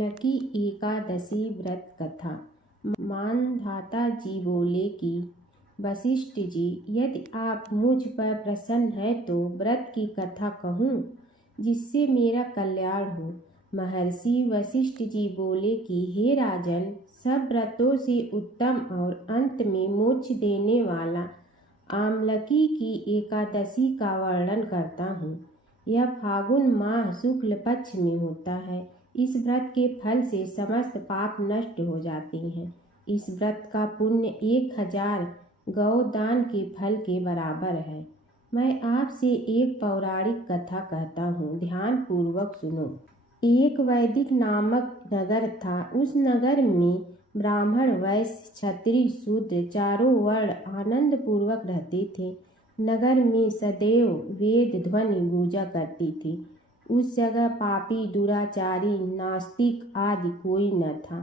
आमलकी एकादशी व्रत कथा। मानधाता जी बोले कि वशिष्ठ जी, यदि आप मुझ पर प्रसन्न हैं तो व्रत की कथा कहूँ जिससे मेरा कल्याण हो। महर्षि वशिष्ठ जी बोले कि हे राजन, सब व्रतों से उत्तम और अंत में मोक्ष देने वाला आमलकी की एकादशी का वर्णन करता हूँ। यह फागुन माह शुक्ल पक्ष में होता है। इस व्रत के फल से समस्त पाप नष्ट हो जाते हैं। इस व्रत का पुण्य 1000 गौदान के फल के बराबर है। मैं आपसे एक पौराणिक कथा कहता हूँ, ध्यान पूर्वक सुनो। एक वैदिक नामक नगर था। उस नगर में ब्राह्मण, वैश्य, क्षत्रिय, शूद्र चारों वर्ण आनंद पूर्वक रहते थे। नगर में सदैव वेद ध्वनि गूंजा करती थी। उस जगह पापी, दुराचारी, नास्तिक आदि कोई न था।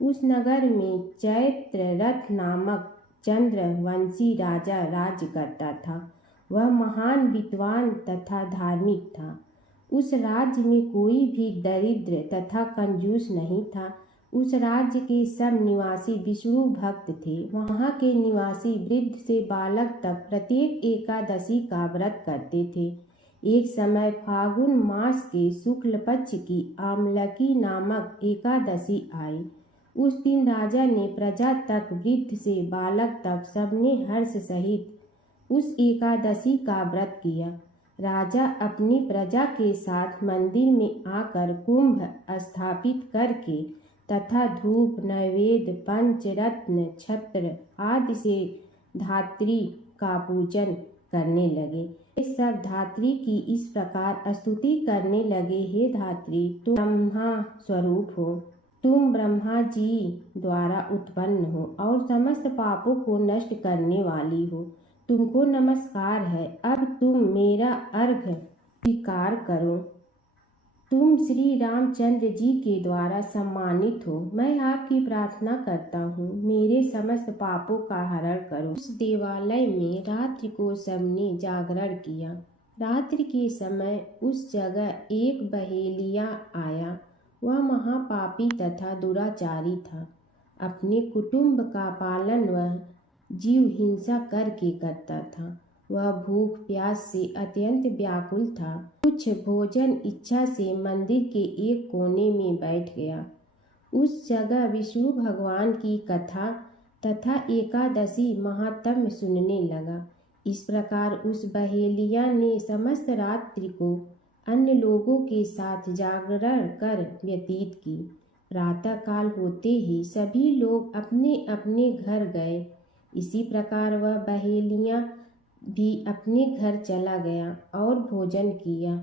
उस नगर में चैत्ररथ नामक चंद्रवंशी राजा राज्य करता था। वह महान विद्वान तथा धार्मिक था। उस राज्य में कोई भी दरिद्र तथा कंजूस नहीं था। उस राज्य के सब निवासी विष्णु भक्त थे। वहाँ के निवासी वृद्ध से बालक तक प्रत्येक एकादशी का व्रत करते थे। एक समय फागुन मास के शुक्ल पक्ष की आमलकी नामक एकादशी आई। उस दिन राजा ने प्रजा तक वृद्ध से बालक तक सबने हर्ष सहित उस एकादशी का व्रत किया। राजा अपनी प्रजा के साथ मंदिर में आकर कुंभ स्थापित करके तथा धूप, नैवेद्य, पंचरत्न, छत्र आदि से धात्री का पूजन करने लगे। ये सब धात्री की इस प्रकार स्तुति करने लगे, हे धात्री, तुम ब्रह्मा स्वरूप हो। तुम ब्रह्मा जी द्वारा उत्पन्न हो और समस्त पापों को नष्ट करने वाली हो। तुमको नमस्कार है। अब तुम मेरा अर्घ्य स्वीकार करो। तुम श्री रामचंद्र जी के द्वारा सम्मानित हो। मैं आपकी प्रार्थना करता हूँ, मेरे समस्त पापों का हरण करो। उस देवालय में रात्रि को सबने जागरण किया। रात्रि के समय उस जगह एक बहेलिया आया। वह महापापी तथा दुराचारी था। अपने कुटुंब का पालन वह जीव हिंसा करके करता था। वह भूख प्यास से अत्यंत व्याकुल था। कुछ भोजन इच्छा से मंदिर के एक कोने में बैठ गया। उस जगह विष्णु भगवान की कथा तथा एकादशी महात्म्य सुनने लगा। इस प्रकार उस बहेलिया ने समस्त रात्रि को अन्य लोगों के साथ जागरण कर व्यतीत की। प्रातः काल होते ही सभी लोग अपने अपने घर गए। इसी प्रकार वह बहेलिया भी अपने घर चला गया और भोजन किया।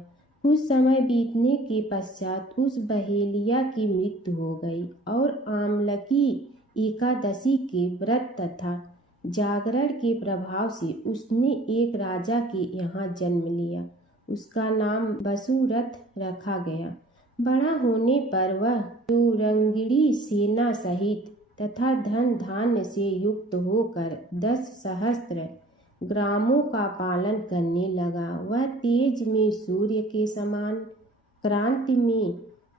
कुछ समय बीतने के पश्चात उस बहेलिया की मृत्यु हो गई और आमलकी एकादशी के व्रत तथा जागरण के प्रभाव से उसने एक राजा के यहाँ जन्म लिया। उसका नाम वसुरथ रखा गया। बड़ा होने पर वह तुरंगिणी सेना सहित तथा धन धान्य से युक्त होकर 10 सहस्त्र ग्रामों का पालन करने लगा। वह तेज में सूर्य के समान, क्रांति में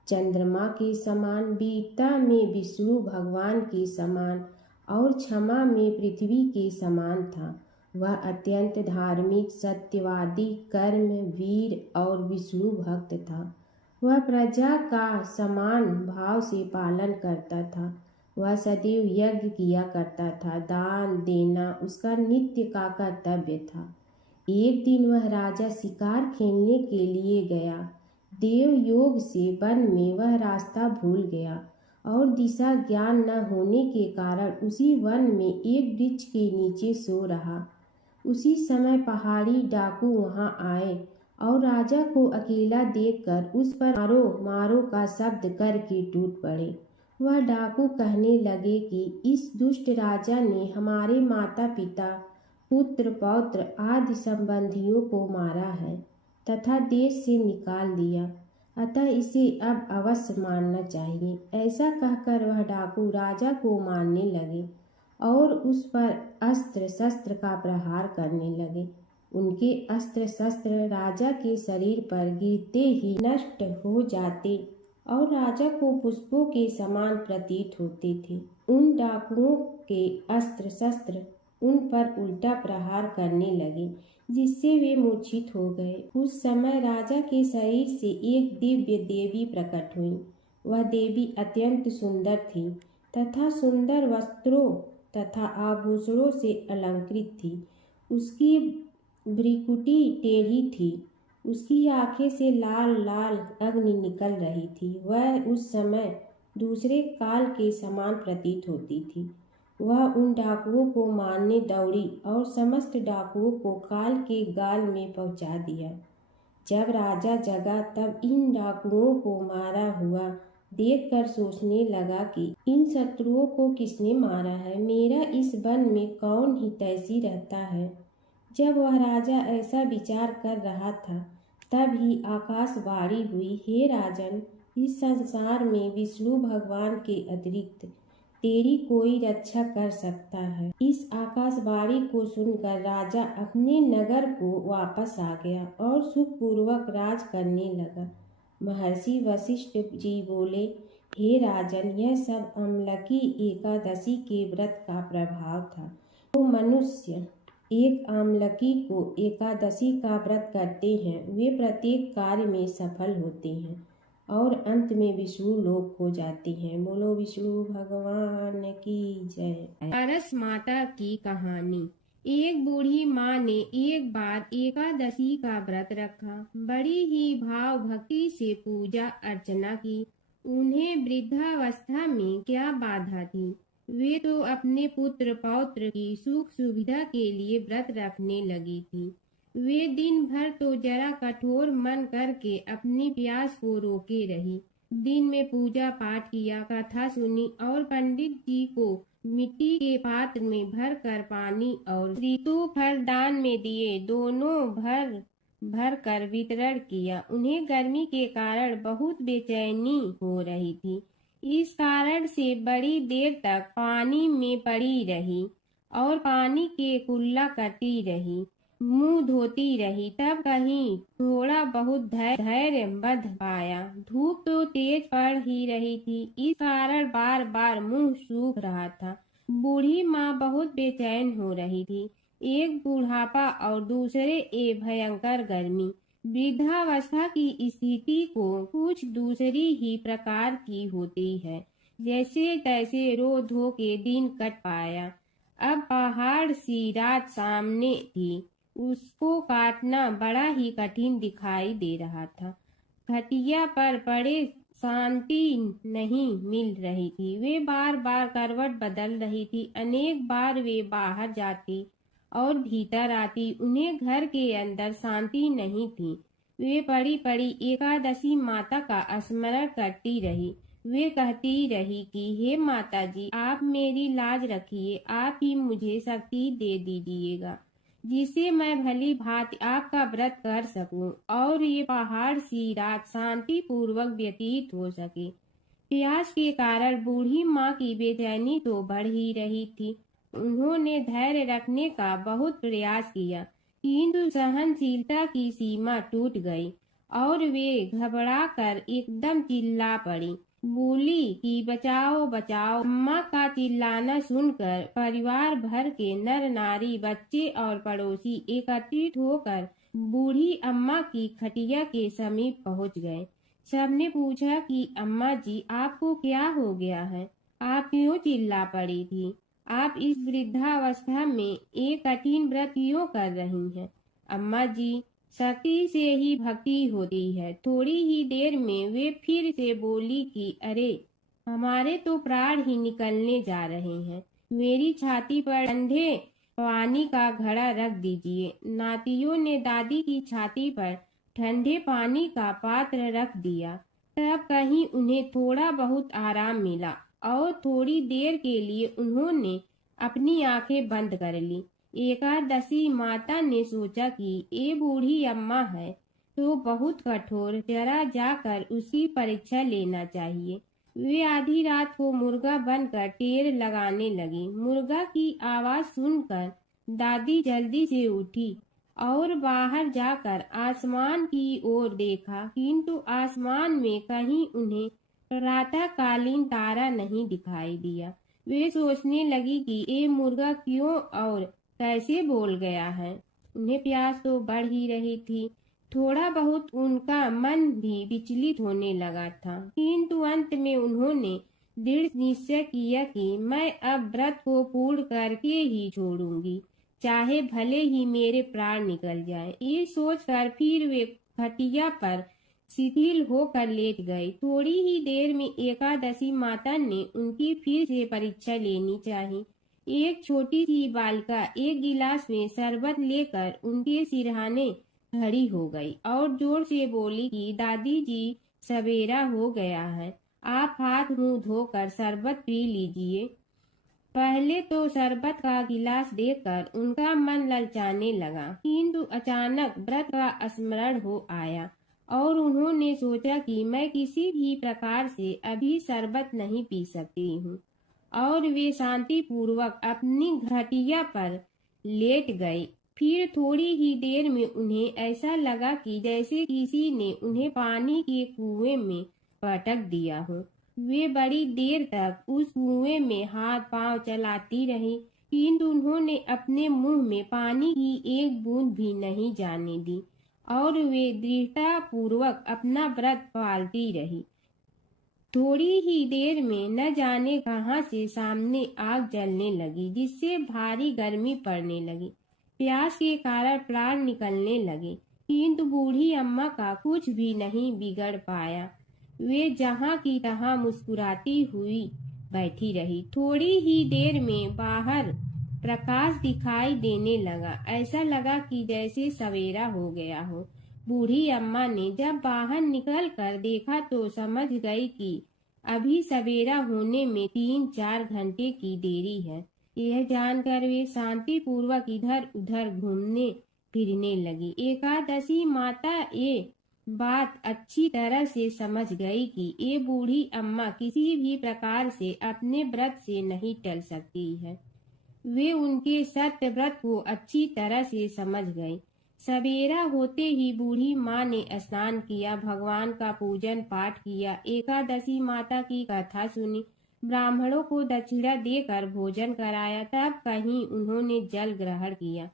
चंद्रमा के समान, वीरता में विष्णु भगवान के समान और क्षमा में पृथ्वी के समान था। वह अत्यंत धार्मिक, सत्यवादी, कर्म वीर और विष्णु भक्त था। वह प्रजा का समान भाव से पालन करता था। वह सदैव यज्ञ किया करता था। दान देना उसका नित्य का कर्तव्य था। एक दिन वह राजा शिकार खेलने के लिए गया। देव योग से वन में वह रास्ता भूल गया और दिशा ज्ञान न होने के कारण उसी वन में एक वृक्ष के नीचे सो रहा। उसी समय पहाड़ी डाकू वहां आए और राजा को अकेला देखकर उस पर मारो मारो का शब्द करके टूट पड़े। वह डाकू कहने लगे कि इस दुष्ट राजा ने हमारे माता पिता, पुत्र पौत्र आदि संबंधियों को मारा है तथा देश से निकाल दिया, अतः इसे अब अवश्य मारना चाहिए। ऐसा कहकर वह डाकू राजा को मारने लगे और उस पर अस्त्र शस्त्र का प्रहार करने लगे। उनके अस्त्र शस्त्र राजा के शरीर पर गिरते ही नष्ट हो जाते और राजा को पुष्पों के समान प्रतीत होते थे। उन डाकुओं के अस्त्र शस्त्र उन पर उल्टा प्रहार करने लगे, जिससे वे मूर्छित हो गए। उस समय राजा के शरीर से एक दिव्य देवी प्रकट हुई। वह देवी अत्यंत सुंदर थी तथा सुंदर वस्त्रों तथा आभूषणों से अलंकृत थी। उसकी भ्रिकुटी टेढ़ी थी, उसकी आंखें से लाल लाल अग्नि निकल रही थी। वह उस समय दूसरे काल के समान प्रतीत होती थी। वह उन डाकुओं को मारने दौड़ी और समस्त डाकुओं को काल के गाल में पहुंचा दिया। जब राजा जगा तब इन डाकुओं को मारा हुआ देखकर सोचने लगा कि इन शत्रुओं को किसने मारा है। मेरा इस वन में कौन ही तैसी रहता है। जब वह राजा ऐसा विचार कर रहा था तब ही आकाशवाणी हुई, हे राजन, इस संसार में विष्णु भगवान के अतिरिक्त तेरी कोई रक्षा कर सकता है। इस आकाशवाणी को सुनकर राजा अपने नगर को वापस आ गया और सुखपूर्वक राज करने लगा। महर्षि वशिष्ठ जी बोले, हे राजन, यह सब अम्लकी एकादशी के व्रत का प्रभाव था। तो मनुष्य एक आमलकी को एकादशी का व्रत करते हैं, वे प्रत्येक कार्य में सफल होते हैं और अंत में विष्णु लोक को जाते हैं। बोलो विष्णु भगवान की जय। पारस माता की कहानी। एक बूढ़ी माँ ने एक बार एकादशी का व्रत रखा। बड़ी ही भाव भक्ति से पूजा अर्चना की। उन्हें वृद्धावस्था में क्या बाधा थी। वे तो अपने पुत्र पौत्र की सुख सुविधा के लिए व्रत रखने लगी थी। वे दिन भर तो जरा कठोर मन करके अपनी प्यास को रोके रही। दिन में पूजा पाठ किया, कथा सुनी और पंडित जी को मिट्टी के पात्र में भर कर पानी और ऋतु फल दान में दिए, दोनों भर कर वितरण किया। उन्हें गर्मी के कारण बहुत बेचैनी हो रही थी। इस कारण से बड़ी देर तक पानी में पड़ी रही और पानी के कुल्ला करती रही, मुंह धोती रही। तब कहीं थोड़ा बहुत धैर्य बंध पाया। धूप तो तेज पड़ ही रही थी, इस कारण बार बार मुंह सूख रहा था। बूढ़ी माँ बहुत बेचैन हो रही थी। एक बुढ़ापा और दूसरे एक भयंकर गर्मी। वृद्धावस्था की स्थिति को कुछ दूसरी ही प्रकार की होती है। जैसे तैसे रो धो के दिन कट पाया। अब पहाड़ सी रात सामने थी, उसको काटना बड़ा ही कठिन दिखाई दे रहा था। खटिया पर पड़े शांति नहीं मिल रही थी। वे बार बार करवट बदल रही थी। अनेक बार वे बाहर जाती और भीतर आती, उन्हें घर के अंदर शांति नहीं थी। वे पड़ी पड़ी एकादशी माता का स्मरण करती रही। वे कहती रही कि हे माता जी, आप मेरी लाज रखिए, आप ही मुझे शक्ति दे दीजिएगा जिससे मैं भली भांति आपका व्रत कर सकूं और ये पहाड़ सी रात शांति पूर्वक व्यतीत हो सके। प्यास के कारण बूढ़ी माँ की बेचैनी तो बढ़ ही रही थी। उन्होंने धैर्य रखने का बहुत प्रयास किया, किंतु सहनशीलता की सीमा टूट गई और वे घबराकर एकदम चिल्ला पड़ी। बोली कि बचाओ बचाओ। अम्मा का चिल्लाना सुनकर परिवार भर के नर नारी, बच्चे और पड़ोसी एकत्रित होकर बूढ़ी अम्मा की खटिया के समीप पहुंच गए। सबने पूछा कि अम्मा जी, आपको क्या हो गया है? आप क्यों चिल्ला पड़ी थी? आप इस वृद्धावस्था में एक कठिन व्रत क्यों कर रही हैं? अम्मा जी, शक्ति से ही भक्ति होती है। थोड़ी ही देर में वे फिर से बोली कि अरे, हमारे तो प्राण ही निकलने जा रहे हैं। मेरी छाती पर ठंडे पानी का घड़ा रख दीजिए। नातियों ने दादी की छाती पर ठंडे पानी का पात्र रख दिया। तब कहीं उन्हें थोड़ा बहुत आराम मिला और थोड़ी देर के लिए उन्होंने अपनी आंखें बंद कर ली। एकादशी माता ने सोचा कि ये बूढ़ी अम्मा है तो बहुत कठोर, जरा जाकर उसकी परीक्षा लेना चाहिए। वे आधी रात को मुर्गा बनकर टेर लगाने लगी। मुर्गा की आवाज सुनकर दादी जल्दी से उठी और बाहर जाकर आसमान की ओर देखा, किंतु आसमान में कहीं उन्हें प्रातःकालीन तारा नहीं दिखाई दिया। वे सोचने लगी कि ये मुर्गा क्यों और कैसे बोल गया है। उन्हें प्यास तो बढ़ ही रही थी। थोड़ा बहुत उनका मन भी विचलित होने लगा था, किंतु अंत में उन्होंने दृढ़ निश्चय किया कि मैं अब व्रत को पूर्ण करके ही छोड़ूंगी, चाहे भले ही मेरे प्राण निकल जाएं। ये सोचकर फिर वे खटिया पर शिथिल होकर लेट गई। थोड़ी ही देर में एकादशी माता ने उनकी फिर से परीक्षा लेनी चाहिए। एक छोटी सी बालिका एक गिलास में शरबत लेकर उनके सिरहाने खड़ी हो गई और जोर से बोली कि दादी जी, सवेरा हो गया है, आप हाथ मुंह धोकर शरबत पी लीजिए। पहले तो शरबत का गिलास देखकर उनका मन ललचाने लगा, किंतु अचानक व्रत का स्मरण हो आया और उन्होंने सोचा कि मैं किसी भी प्रकार से अभी शरबत नहीं पी सकती हूँ, और वे शांति पूर्वक अपनी घटिया पर लेट गई। फिर थोड़ी ही देर में उन्हें ऐसा लगा कि जैसे किसी ने उन्हें पानी के कुएं में पटक दिया हो। वे बड़ी देर तक उस कुएं में हाथ पांव चलाती रही, किंतु उन्होंने अपने मुंह में पानी की एक बूंद भी नहीं जाने दी और वे दृढ़ता पूर्वक अपना व्रत पालती रही। थोड़ी ही देर में न जाने कहां से सामने आग जलने लगी, जिससे भारी गर्मी पड़ने लगी। प्यास के कारण प्राण निकलने लगे, किंतु बूढ़ी अम्मा का कुछ भी नहीं बिगड़ पाया। वे जहां की तहां मुस्कुराती हुई बैठी रही। थोड़ी ही देर में बाहर प्रकाश दिखाई देने लगा। ऐसा लगा कि जैसे सवेरा हो गया हो। बूढ़ी अम्मा ने जब बाहर निकलकर देखा तो समझ गई कि अभी सवेरा होने में 3-4 घंटे की देरी है। यह जानकर वे शांति पूर्वक इधर उधर घूमने फिरने लगी। एकादशी माता ये बात अच्छी तरह से समझ गई कि ये बूढ़ी अम्मा किसी भी प्रकार से अपने व्रत से नहीं टल सकती है। वे उनके सत्य व्रत को अच्छी तरह से समझ गई। सवेरा होते ही बूढ़ी माँ ने स्नान किया, भगवान का पूजन पाठ किया, एकादशी माता की कथा सुनी, ब्राह्मणों को दक्षिणा देकर भोजन कराया, तब कहीं उन्होंने जल ग्रहण किया।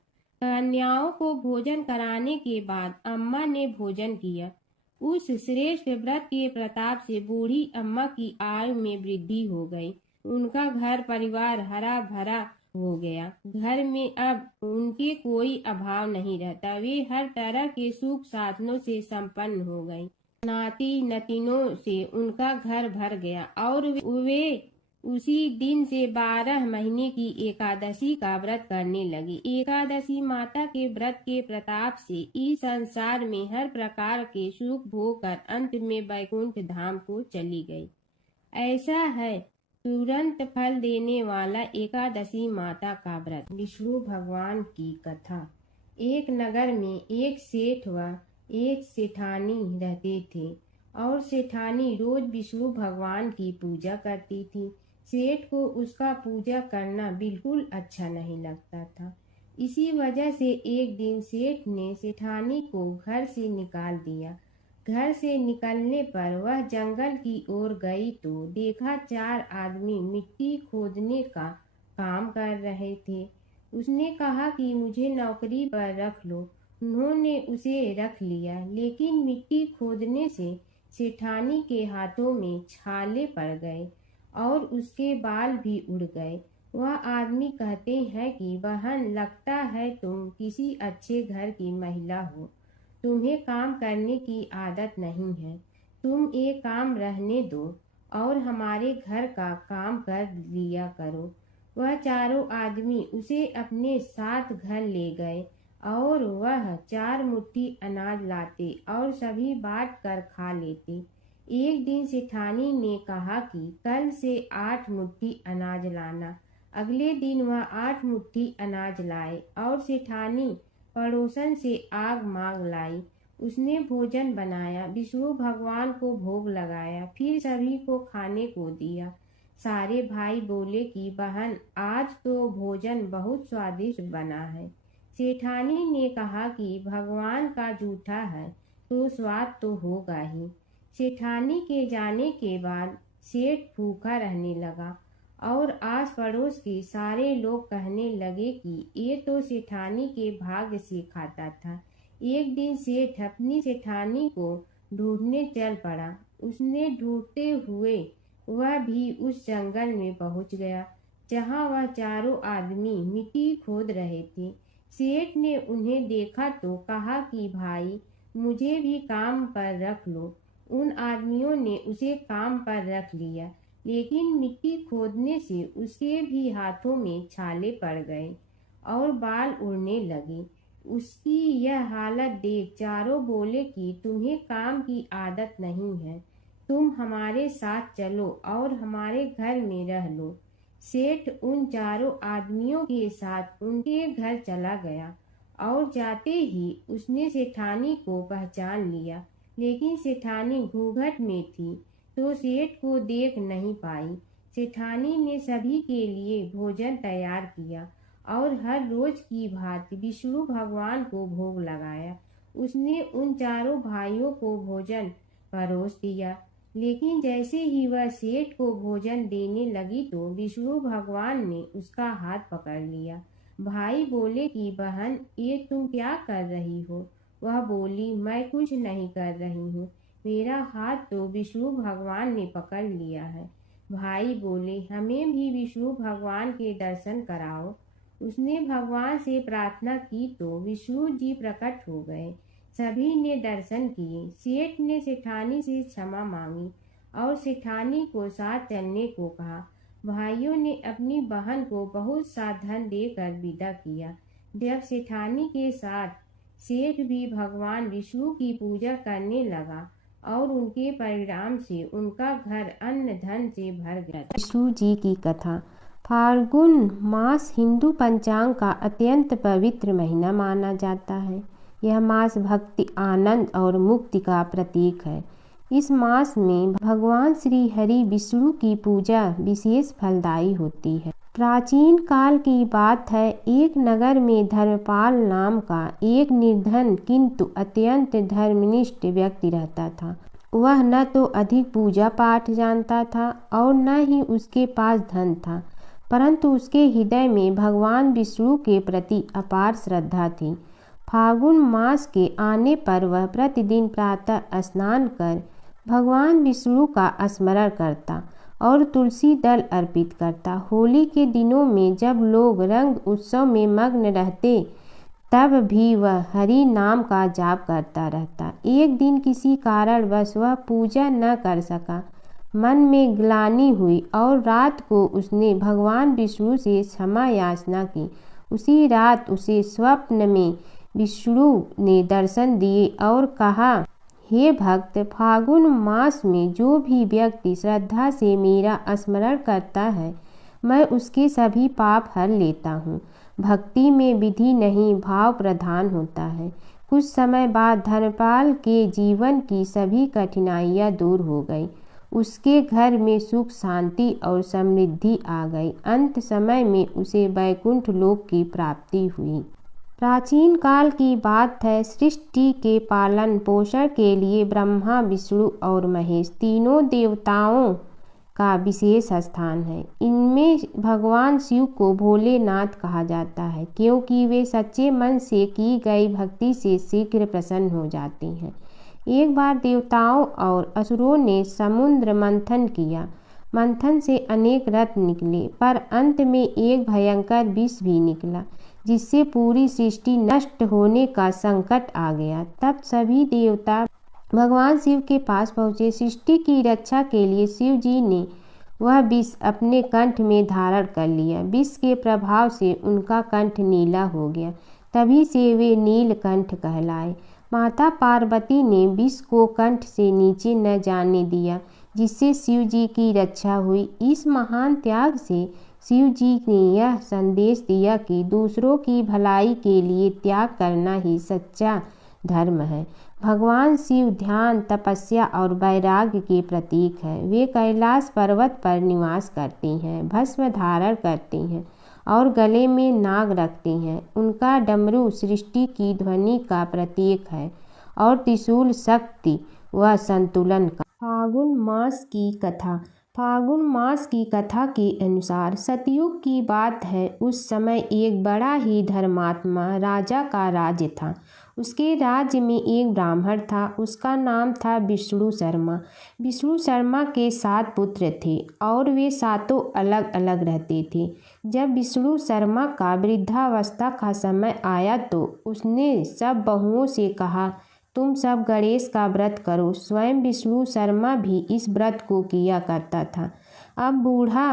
कन्याओं को भोजन कराने के बाद अम्मा ने भोजन किया। उस श्रेष्ठ व्रत के प्रताप से बूढ़ी अम्मा की आयु में वृद्धि हो गई। उनका घर परिवार हरा भरा हो गया। घर में अब उनके कोई अभाव नहीं रहता। वे हर तरह के सुख साधनों से संपन्न हो गई। नाती नतीनों से उनका घर भर गया और वे उसी दिन से 12 महीने की एकादशी का व्रत करने लगी। एकादशी माता के व्रत के प्रताप से इस संसार में हर प्रकार के सुख भोग कर अंत में वैकुंठ धाम को चली गई। ऐसा है तुरंत फल देने वाला एकादशी माता का व्रत। विष्णु भगवान की कथा। एक नगर में एक सेठ व एक सेठानी रहते थे और सेठानी रोज विष्णु भगवान की पूजा करती थी। सेठ को उसका पूजा करना बिल्कुल अच्छा नहीं लगता था। इसी वजह से एक दिन सेठ ने सेठानी को घर से निकाल दिया। घर से निकलने पर वह जंगल की ओर गई तो देखा 4 आदमी मिट्टी खोदने का काम कर रहे थे। उसने कहा कि मुझे नौकरी पर रख लो। उन्होंने उसे रख लिया, लेकिन मिट्टी खोदने से सेठानी के हाथों में छाले पड़ गए और उसके बाल भी उड़ गए। वह आदमी कहते हैं कि बहन, लगता है तुम किसी अच्छे घर की महिला हो, तुम्हें काम करने की आदत नहीं है। तुम ये काम रहने दो और हमारे घर का काम कर लिया करो। वह चारों आदमी उसे अपने साथ घर ले गए और वह 4 मुट्ठी अनाज लाते और सभी बांट कर खा लेते। एक दिन सेठानी ने कहा कि कल से 8 मुट्ठी अनाज लाना। अगले दिन वह 8 मुट्ठी अनाज लाए और सेठानी पड़ोसन से आग मांग लाई। उसने भोजन बनाया, विष्णु भगवान को भोग लगाया, फिर सभी को खाने को दिया। सारे भाई बोले कि बहन, आज तो भोजन बहुत स्वादिष्ट बना है। सेठानी ने कहा कि भगवान का जूठा है तो स्वाद तो होगा ही। सेठानी के जाने के बाद सेठ भूखा रहने लगा और आस पड़ोस के सारे लोग कहने लगे कि ये तो सेठानी के भाग्य से खाता था। एक दिन सेठ अपनी सेठानी को ढूंढने चल पड़ा। उसने ढूंढते हुए वह भी उस जंगल में पहुंच गया जहां वह चारों आदमी मिट्टी खोद रहे थे। सेठ ने उन्हें देखा तो कहा कि भाई मुझे भी काम पर रख लो। उन आदमियों ने उसे काम पर रख लिया, लेकिन मिट्टी खोदने से उसके भी हाथों में छाले पड़ गए और बाल उड़ने लगे। उसकी यह हालत देख चारों बोले कि तुम्हें काम की आदत नहीं है, तुम हमारे साथ चलो और हमारे घर में रह लो। सेठ उन चारों आदमियों के साथ उनके घर चला गया और जाते ही उसने सेठानी को पहचान लिया, लेकिन सेठानी घूंघट में थी तो सेठ को देख नहीं पाई। सेठानी ने सभी के लिए भोजन तैयार किया और हर रोज की भांति विष्णु भगवान को भोग लगाया। उसने उन चारों भाइयों को भोजन परोस दिया, लेकिन जैसे ही वह सेठ को भोजन देने लगी तो विष्णु भगवान ने उसका हाथ पकड़ लिया। भाई बोले कि बहन ये तुम क्या कर रही हो? वह बोली मैं कुछ नहीं कर रही हूँ, मेरा हाथ तो विष्णु भगवान ने पकड़ लिया है। भाई बोले हमें भी विष्णु भगवान के दर्शन कराओ। उसने भगवान से प्रार्थना की तो विष्णु जी प्रकट हो गए। सभी ने दर्शन किए। सेठ ने सेठानी से क्षमा मांगी और सेठानी को साथ चलने को कहा। भाइयों ने अपनी बहन को बहुत सा धन देकर विदा किया। जब सेठानी के साथ सेठ भी भगवान विष्णु की पूजा करने लगा और उनके परिणाम से उनका घर अन्न धन से भर गया। विष्णु जी की कथा। फाल्गुन मास हिंदू पंचांग का अत्यंत पवित्र महीना माना जाता है। यह मास भक्ति, आनंद और मुक्ति का प्रतीक है। इस मास में भगवान श्री हरि विष्णु की पूजा विशेष फलदायी होती है। प्राचीन काल की बात है, एक नगर में धर्मपाल नाम का एक निर्धन किंतु अत्यंत धर्मनिष्ठ व्यक्ति रहता था। वह न तो अधिक पूजा पाठ जानता था और न ही उसके पास धन था, परंतु उसके हृदय में भगवान विष्णु के प्रति अपार श्रद्धा थी। फाल्गुन मास के आने पर वह प्रतिदिन प्रातः स्नान कर भगवान विष्णु का स्मरण करता और तुलसी दल अर्पित करता। होली के दिनों में जब लोग रंग उत्सव में मग्न रहते तब भी वह हरि नाम का जाप करता रहता। एक दिन किसी कारणवश वह पूजा न कर सका। मन में ग्लानि हुई और रात को उसने भगवान विष्णु से क्षमा याचना की। उसी रात उसे स्वप्न में विष्णु ने दर्शन दिए और कहा, हे भक्त, फाल्गुन मास में जो भी व्यक्ति श्रद्धा से मेरा स्मरण करता है, मैं उसके सभी पाप हर लेता हूँ। भक्ति में विधि नहीं, भाव प्रधान होता है। कुछ समय बाद धर्मपाल के जीवन की सभी कठिनाइयाँ दूर हो गई। उसके घर में सुख, शांति और समृद्धि आ गई। अंत समय में उसे वैकुंठ लोक की प्राप्ति हुई। प्राचीन काल की बात है, सृष्टि के पालन पोषण के लिए ब्रह्मा, विष्णु और महेश तीनों देवताओं का विशेष स्थान है। इनमें भगवान शिव को भोलेनाथ कहा जाता है, क्योंकि वे सच्चे मन से की गई भक्ति से शीघ्र प्रसन्न हो जाते हैं। एक बार देवताओं और असुरों ने समुद्र मंथन किया। मंथन से अनेक रत्न निकले, पर अंत में एक भयंकर विष भी निकला, जिससे पूरी सृष्टि नष्ट होने का संकट आ गया। तब सभी देवता भगवान शिव के पास पहुँचे। सृष्टि की रक्षा के लिए शिव जी ने वह विष अपने कंठ में धारण कर लिया। विष के प्रभाव से उनका कंठ नीला हो गया। तभी से वे नीलकंठ कहलाए। माता पार्वती ने विष को कंठ से नीचे न जाने दिया, जिससे शिव जी की रक्षा हुई। इस महान त्याग से शिव जी ने यह संदेश दिया कि दूसरों की भलाई के लिए त्याग करना ही सच्चा धर्म है। भगवान शिव ध्यान, तपस्या और वैराग्य के प्रतीक है। वे कैलाश पर्वत पर निवास करते हैं, भस्म धारण करते हैं और गले में नाग रखते हैं। उनका डमरू सृष्टि की ध्वनि का प्रतीक है और त्रिशूल शक्ति व संतुलन का। फागुन मास की कथा। फागुन मास की कथा के अनुसार सतयुग की बात है। उस समय एक बड़ा ही धर्मात्मा राजा का राज्य था। उसके राज्य में एक ब्राह्मण था। उसका नाम था विष्णु शर्मा। विष्णु शर्मा के 7 पुत्र थे और वे सातों अलग अलग रहते थे। जब विष्णु शर्मा का वृद्धावस्था का समय आया तो उसने सब बहुओं से कहा, तुम सब गणेश का व्रत करो। स्वयं विष्णु शर्मा भी इस व्रत को किया करता था। अब बूढ़ा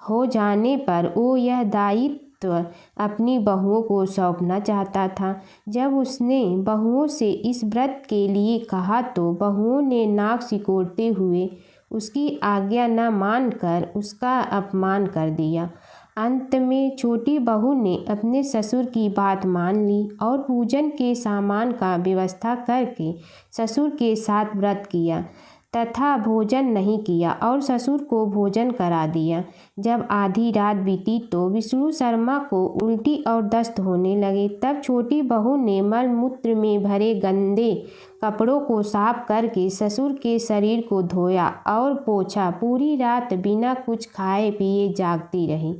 हो जाने पर वो यह दायित्व अपनी बहुओं को सौंपना चाहता था। जब उसने बहुओं से इस व्रत के लिए कहा तो बहुओं ने नाक सिकोड़ते हुए उसकी आज्ञा न मानकर उसका अपमान कर दिया। अंत में छोटी बहू ने अपने ससुर की बात मान ली और पूजन के सामान का व्यवस्था करके ससुर के साथ व्रत किया तथा भोजन नहीं किया और ससुर को भोजन करा दिया। जब आधी रात बीती तो विष्णु शर्मा को उल्टी और दस्त होने लगे। तब छोटी बहू ने मल मूत्र में भरे गंदे कपड़ों को साफ करके ससुर के शरीर को धोया और पोंछा। पूरी रात बिना कुछ खाए पिए जागती रही।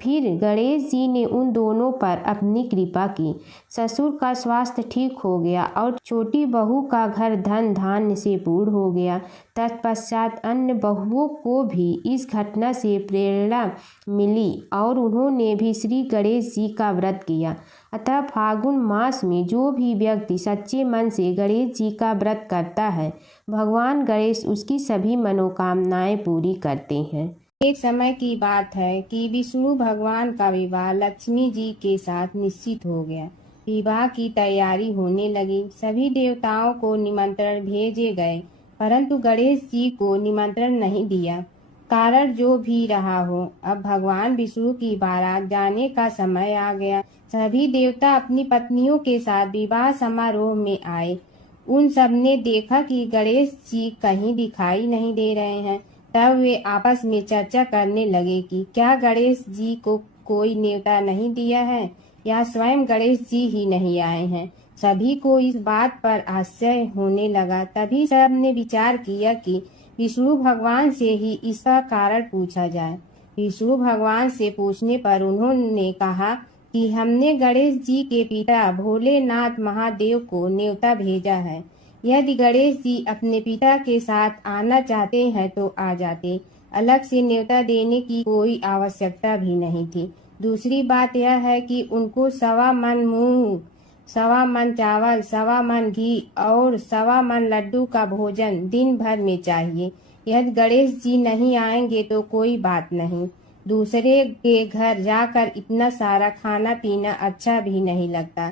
फिर गणेश जी ने उन दोनों पर अपनी कृपा की। ससुर का स्वास्थ्य ठीक हो गया और छोटी बहू का घर धन धान्य से पूर्ण हो गया। तत्पश्चात अन्य बहुओं को भी इस घटना से प्रेरणा मिली और उन्होंने भी श्री गणेश जी का व्रत किया। अतः फागुन मास में जो भी व्यक्ति सच्चे मन से गणेश जी का व्रत करता है, भगवान गणेश उसकी सभी मनोकामनाएं पूरी करते हैं। एक समय की बात है कि विष्णु भगवान का विवाह लक्ष्मी जी के साथ निश्चित हो गया। विवाह की तैयारी होने लगी। सभी देवताओं को निमंत्रण भेजे गए, परंतु गणेश जी को निमंत्रण नहीं दिया। कारण जो भी रहा हो, अब भगवान विष्णु की बारात जाने का समय आ गया। सभी देवता अपनी पत्नियों के साथ विवाह समारोह में आए। उन सब ने देखा कि गणेश जी कहीं दिखाई नहीं दे रहे हैं। तब वे आपस में चर्चा करने लगे कि क्या गणेश जी को कोई न्योता नहीं दिया है या स्वयं गणेश जी ही नहीं आए हैं। सभी को इस बात पर आश्चर्य होने लगा। तभी सब ने विचार किया कि विष्णु भगवान से ही इसका कारण पूछा जाए। विष्णु भगवान से पूछने पर उन्होंने कहा कि हमने गणेश जी के पिता भोलेनाथ महादेव को न्योता भेजा है। यदि गणेश जी अपने पिता के साथ आना चाहते हैं तो आ जाते। अलग से न्योता देने की कोई आवश्यकता भी नहीं थी। दूसरी बात यह है कि उनको 1.25 मन मूंग, 1.25 मन चावल, 1.25 मन घी और 1.25 मन लड्डू का भोजन दिन भर में चाहिए। यदि गणेश जी नहीं आएंगे तो कोई बात नहीं। दूसरे के घर जाकर इतना सारा खाना पीना अच्छा भी नहीं लगता।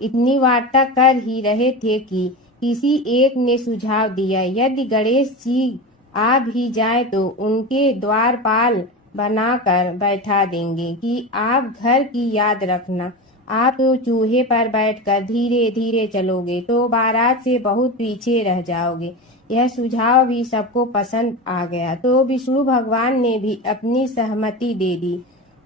इतनी वार्ता कर ही रहे थे कि किसी एक ने सुझाव दिया, यदि गणेश जी आ भी जाए तो उनके द्वारपाल बनाकर बैठा देंगे कि आप घर की याद रखना। आप तो चूहे पर बैठकर धीरे धीरे चलोगे तो बारात से बहुत पीछे रह जाओगे। यह सुझाव भी सबको पसंद आ गया तो विष्णु भगवान ने भी अपनी सहमति दे दी।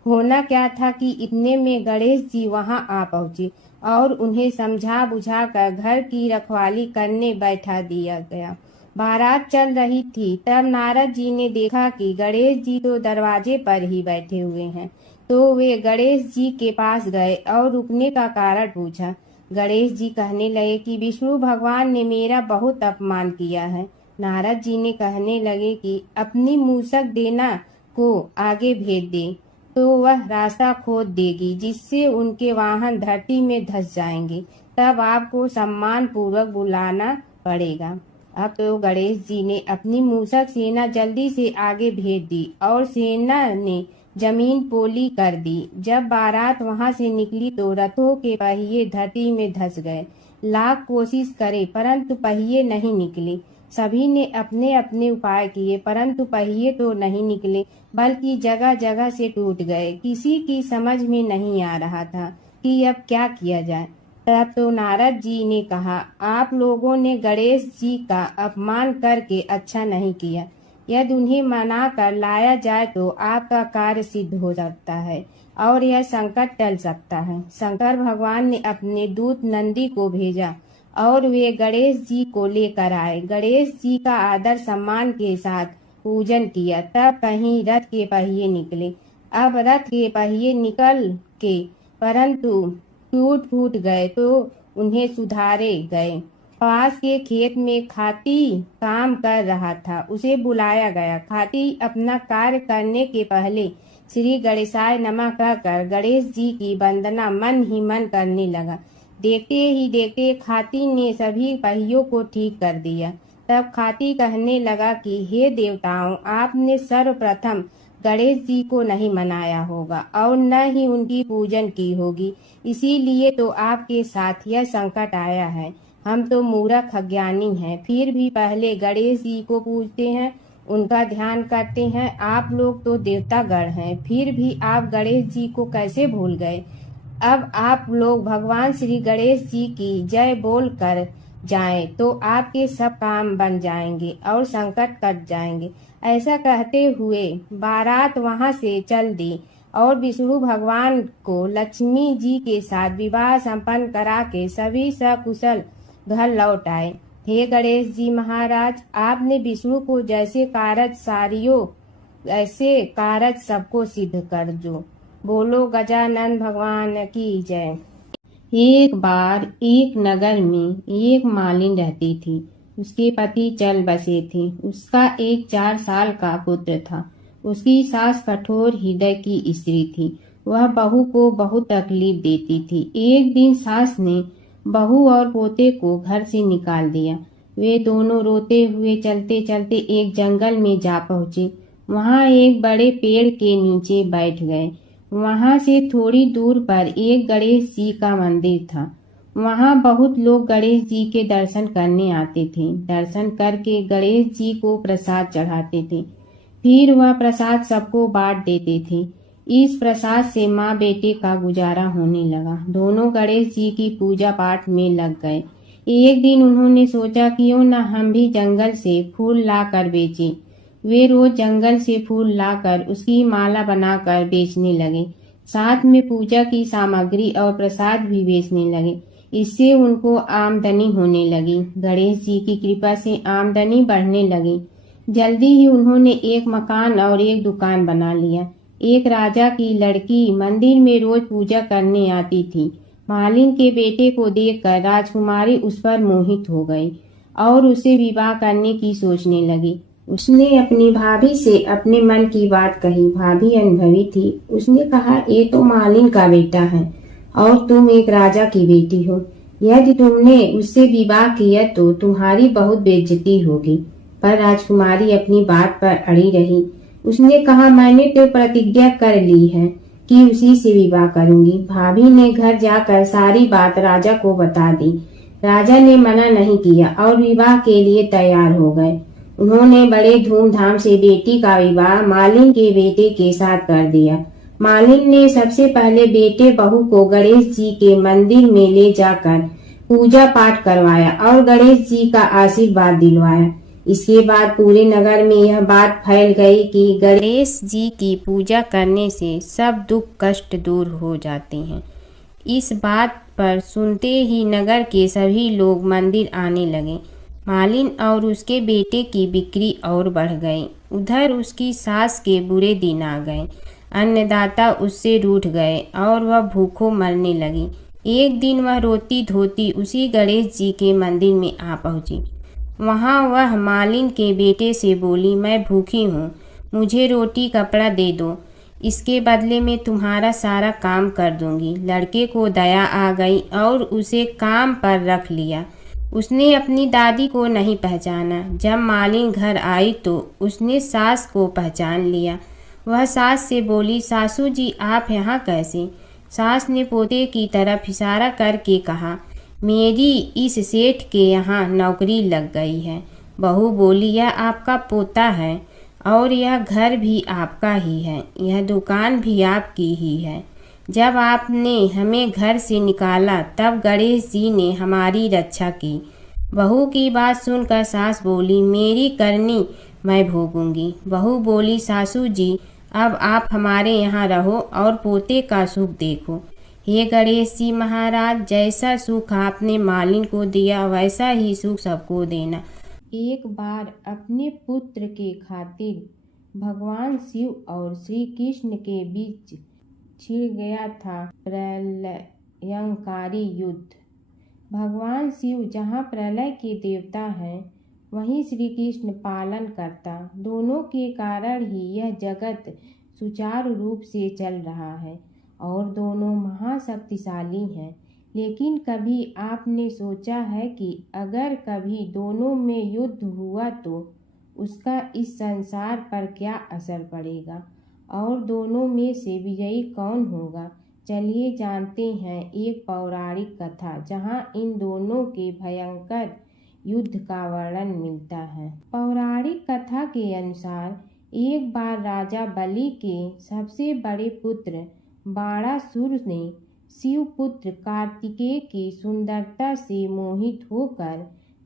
होना क्या था कि इतने में गणेश जी वहां आ पहुंचे और उन्हें समझा बुझा कर घर की रखवाली करने बैठा दिया गया। बारात चल रही थी। तब नारद जी ने देखा कि गणेश जी तो दरवाजे पर ही बैठे हुए हैं, तो वे गणेश जी के पास गए और रुकने का कारण पूछा। गणेश जी कहने लगे कि विष्णु भगवान ने मेरा बहुत अपमान किया है। नारद जी ने कहने लगे कि अपनी मूसक देना को आगे भेज दे तो वह रास्ता खोद देगी, जिससे उनके वाहन धरती में धंस जाएंगे। तब आपको सम्मान पूर्वक बुलाना पड़ेगा। अब तो गणेश जी ने अपनी मूसक सेना जल्दी से आगे भेज दी और सेना ने जमीन पोली कर दी। जब बारात वहां से निकली तो रथों के पहिए धरती में धंस गए। लाख कोशिश करे परंतु पहिए नहीं निकले। सभी ने अपने अपने उपाय किए परंतु पहिए तो नहीं निकले, बल्कि जगह जगह से टूट गए। किसी की समझ में नहीं आ रहा था कि अब क्या किया जाए। तब तो नारद जी ने कहा, आप लोगों ने गणेश जी का अपमान करके अच्छा नहीं किया। यदि उन्हें मना कर लाया जाए तो आपका कार्य सिद्ध हो सकता है और यह संकट टल सकता है। शंकर भगवान ने अपने दूत नंदी को भेजा और वे गणेश जी को लेकर आए। गणेश जी का आदर सम्मान के साथ पूजन किया। तब कहीं रथ के पहिए निकले। अब रथ के पहिए निकल के परंतु टूट फूट गए तो उन्हें सुधारे गए। पास के खेत में खाती काम कर रहा था, उसे बुलाया गया। खाती अपना कार्य करने के पहले श्री गणेशाय नमः कहकर गणेश जी की वंदना मन ही मन करने लगा। देखते ही देखते खाती ने सभी पहियों को ठीक कर दिया। तब खाती कहने लगा कि हे देवताओं, आपने सर्वप्रथम गणेश जी को नहीं मनाया होगा और न ही उनकी पूजन की होगी, इसीलिए तो आपके साथ यह संकट आया है। हम तो मूर्ख अज्ञानी हैं, फिर भी पहले गणेश जी को पूजते हैं, उनका ध्यान करते हैं। आप लोग तो देवतागण हैं, फिर भी आप गणेश जी को कैसे भूल गए? अब आप लोग भगवान श्री गणेश जी की जय बोल कर जाएं तो आपके सब काम बन जाएंगे और संकट कट जाएंगे। ऐसा कहते हुए बारात वहां से चल दी और विष्णु भगवान को लक्ष्मी जी के साथ विवाह संपन्न करा के सभी सकुशल घर लौट आए। हे गणेश जी महाराज, आपने विष्णु को जैसे कारज सारियो ऐसे कारज सबको सिद्ध कर जो। बोलो गजानन भगवान की जय। एक बार एक नगर में एक मालिन रहती थी। उसके पति चल बसे थे। उसका एक 4 साल का पुत्र था। उसकी सास कठोर हृदय की स्त्री थी। वह बहू को बहुत तकलीफ देती थी। एक दिन सास ने बहू और पोते को घर से निकाल दिया। वे दोनों रोते हुए चलते चलते एक जंगल में जा पहुंचे। वहां एक बड़े पेड़ के नीचे बैठ गए। वहां से थोड़ी दूर पर एक गणेश जी का मंदिर था। वहां बहुत लोग गणेश जी के दर्शन करने आते थे। दर्शन करके गणेश जी को प्रसाद चढ़ाते थे। फिर वह प्रसाद सबको बांट देते थे। इस प्रसाद से माँ बेटे का गुजारा होने लगा। दोनों गणेश जी की पूजा पाठ में लग गए। एक दिन उन्होंने सोचा क्यों न हम भी जंगल से फूल ला कर बेचें। वे रोज जंगल से फूल लाकर उसकी माला बनाकर बेचने लगे। साथ में पूजा की सामग्री और प्रसाद भी बेचने लगे। इससे उनको आमदनी होने लगी। गणेश जी की कृपा से आमदनी बढ़ने लगी। जल्दी ही उन्होंने एक मकान और एक दुकान बना लिया। एक राजा की लड़की मंदिर में रोज पूजा करने आती थी। मालिन के बेटे को देखकर राजकुमारी उस पर मोहित हो गई और उसे विवाह करने की सोचने लगी। उसने अपनी भाभी से अपने मन की बात कही। भाभी अनुभवी थी। उसने कहा, ये तो मालिन का बेटा है और तुम एक राजा की बेटी हो। यदि तुमने उससे विवाह किया तो तुम्हारी बहुत बेइज्जती होगी। पर राजकुमारी अपनी बात पर अड़ी रही। उसने कहा, मैंने तो प्रतिज्ञा कर ली है कि उसी से विवाह करूंगी। भाभी ने घर जाकर सारी बात राजा को बता दी। राजा ने मना नहीं किया और विवाह के लिए तैयार हो गए। उन्होंने बड़े धूमधाम से बेटी का विवाह मालिन के बेटे के साथ कर दिया। मालिन ने सबसे पहले बेटे बहू को गणेश जी के मंदिर में ले जाकर पूजा पाठ करवाया और गणेश जी का आशीर्वाद दिलवाया। इसके बाद पूरे नगर में यह बात फैल गई कि गणेश जी की पूजा करने से सब दुख कष्ट दूर हो जाते हैं। इस बात पर सुनते ही नगर के सभी लोग मंदिर आने लगे। मालिन और उसके बेटे की बिक्री और बढ़ गई। उधर उसकी सास के बुरे दिन आ गए। अन्नदाता उससे रूठ गए और वह भूखों मरने लगी। एक दिन वह रोती धोती उसी गणेश जी के मंदिर में आ पहुंची। वहां वह मालिन के बेटे से बोली, मैं भूखी हूँ, मुझे रोटी कपड़ा दे दो, इसके बदले में तुम्हारा सारा काम कर दूंगी। लड़के को दया आ गई और उसे काम पर रख लिया। उसने अपनी दादी को नहीं पहचाना। जब मालिन घर आई तो उसने सास को पहचान लिया। वह सास से बोली, सासू जी आप यहाँ कैसे? सास ने पोते की तरफ इशारा करके कहा, मेरी इस सेठ के यहाँ नौकरी लग गई है। बहू बोली, यह आपका पोता है और यह घर भी आपका ही है, यह दुकान भी आपकी ही है। जब आपने हमें घर से निकाला तब गणेश जी ने हमारी रक्षा की। बहू की बात सुनकर सास बोली, मेरी करनी मैं भोगूंगी। बहू बोली, सासू जी अब आप हमारे यहाँ रहो और पोते का सुख देखो। हे गणेश जी महाराज, जैसा सुख आपने मालिन को दिया वैसा ही सुख सबको देना। एक बार अपने पुत्र के खातिर भगवान शिव और श्री कृष्ण के बीच छिड़ गया था प्रलयंकारी युद्ध। भगवान शिव जहाँ प्रलय के देवता हैं, वहीं श्री कृष्ण पालन करता। दोनों के कारण ही यह जगत सुचारू रूप से चल रहा है और दोनों महाशक्तिशाली हैं। लेकिन कभी आपने सोचा है कि अगर कभी दोनों में युद्ध हुआ तो उसका इस संसार पर क्या असर पड़ेगा और दोनों में से विजयी कौन होगा? चलिए जानते हैं एक पौराणिक कथा जहां इन दोनों के भयंकर युद्ध का वर्णन मिलता है। पौराणिक कथा के अनुसार एक बार राजा बलि के सबसे बड़े पुत्र बाणासुर ने शिवपुत्र कार्तिकेय की सुंदरता से मोहित होकर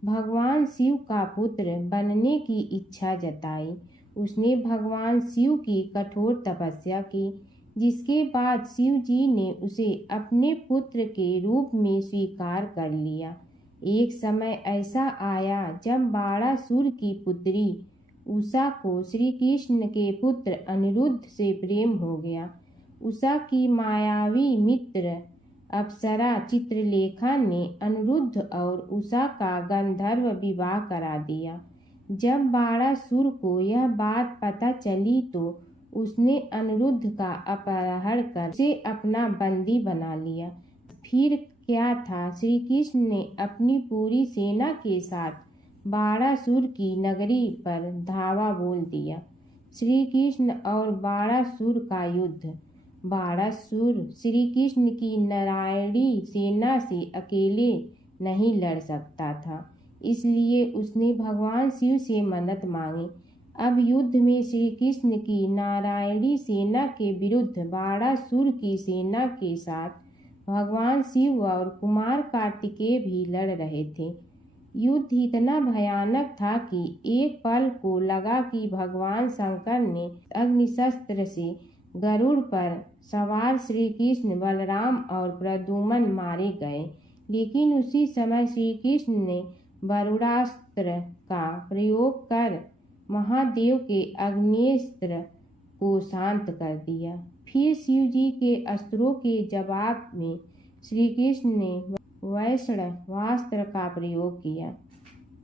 भगवान शिव का पुत्र बनने की इच्छा जताई। उसने भगवान शिव की कठोर तपस्या की, जिसके बाद शिव जी ने उसे अपने पुत्र के रूप में स्वीकार कर लिया। एक समय ऐसा आया जब बाणासुर की पुत्री उषा को श्री कृष्ण के पुत्र अनिरुद्ध से प्रेम हो गया। उषा की मायावी मित्र अप्सरा चित्रलेखा ने अनिरुद्ध और उषा का गंधर्व विवाह करा दिया। जब बाणासुर को यह बात पता चली तो उसने अनिरुद्ध का अपहरण कर उसे अपना बंदी बना लिया। फिर क्या था, श्री कृष्ण ने अपनी पूरी सेना के साथ बाणासुर की नगरी पर धावा बोल दिया। श्री कृष्ण और बाणासुर का युद्ध। बाणासुर श्री कृष्ण की नारायणी सेना से अकेले नहीं लड़ सकता था, इसलिए उसने भगवान शिव से मदद मांगी। अब युद्ध में श्री कृष्ण की नारायणी सेना के विरुद्ध बाणासुर की सेना के साथ भगवान शिव और कुमार कार्तिकेय भी लड़ रहे थे। युद्ध इतना भयानक था कि एक पल को लगा कि भगवान शंकर ने अग्निशस्त्र से गरुड़ पर सवार श्री कृष्ण, बलराम और प्रद्युम्न मारे गए। लेकिन उसी समय श्री कृष्ण ने वरुणास्त्र का प्रयोग कर महादेव के अग्नेस्त्र को शांत कर दिया। फिर शिव जी के अस्त्रों के जवाब में श्री कृष्ण ने वैष्णवास्त्र का प्रयोग किया,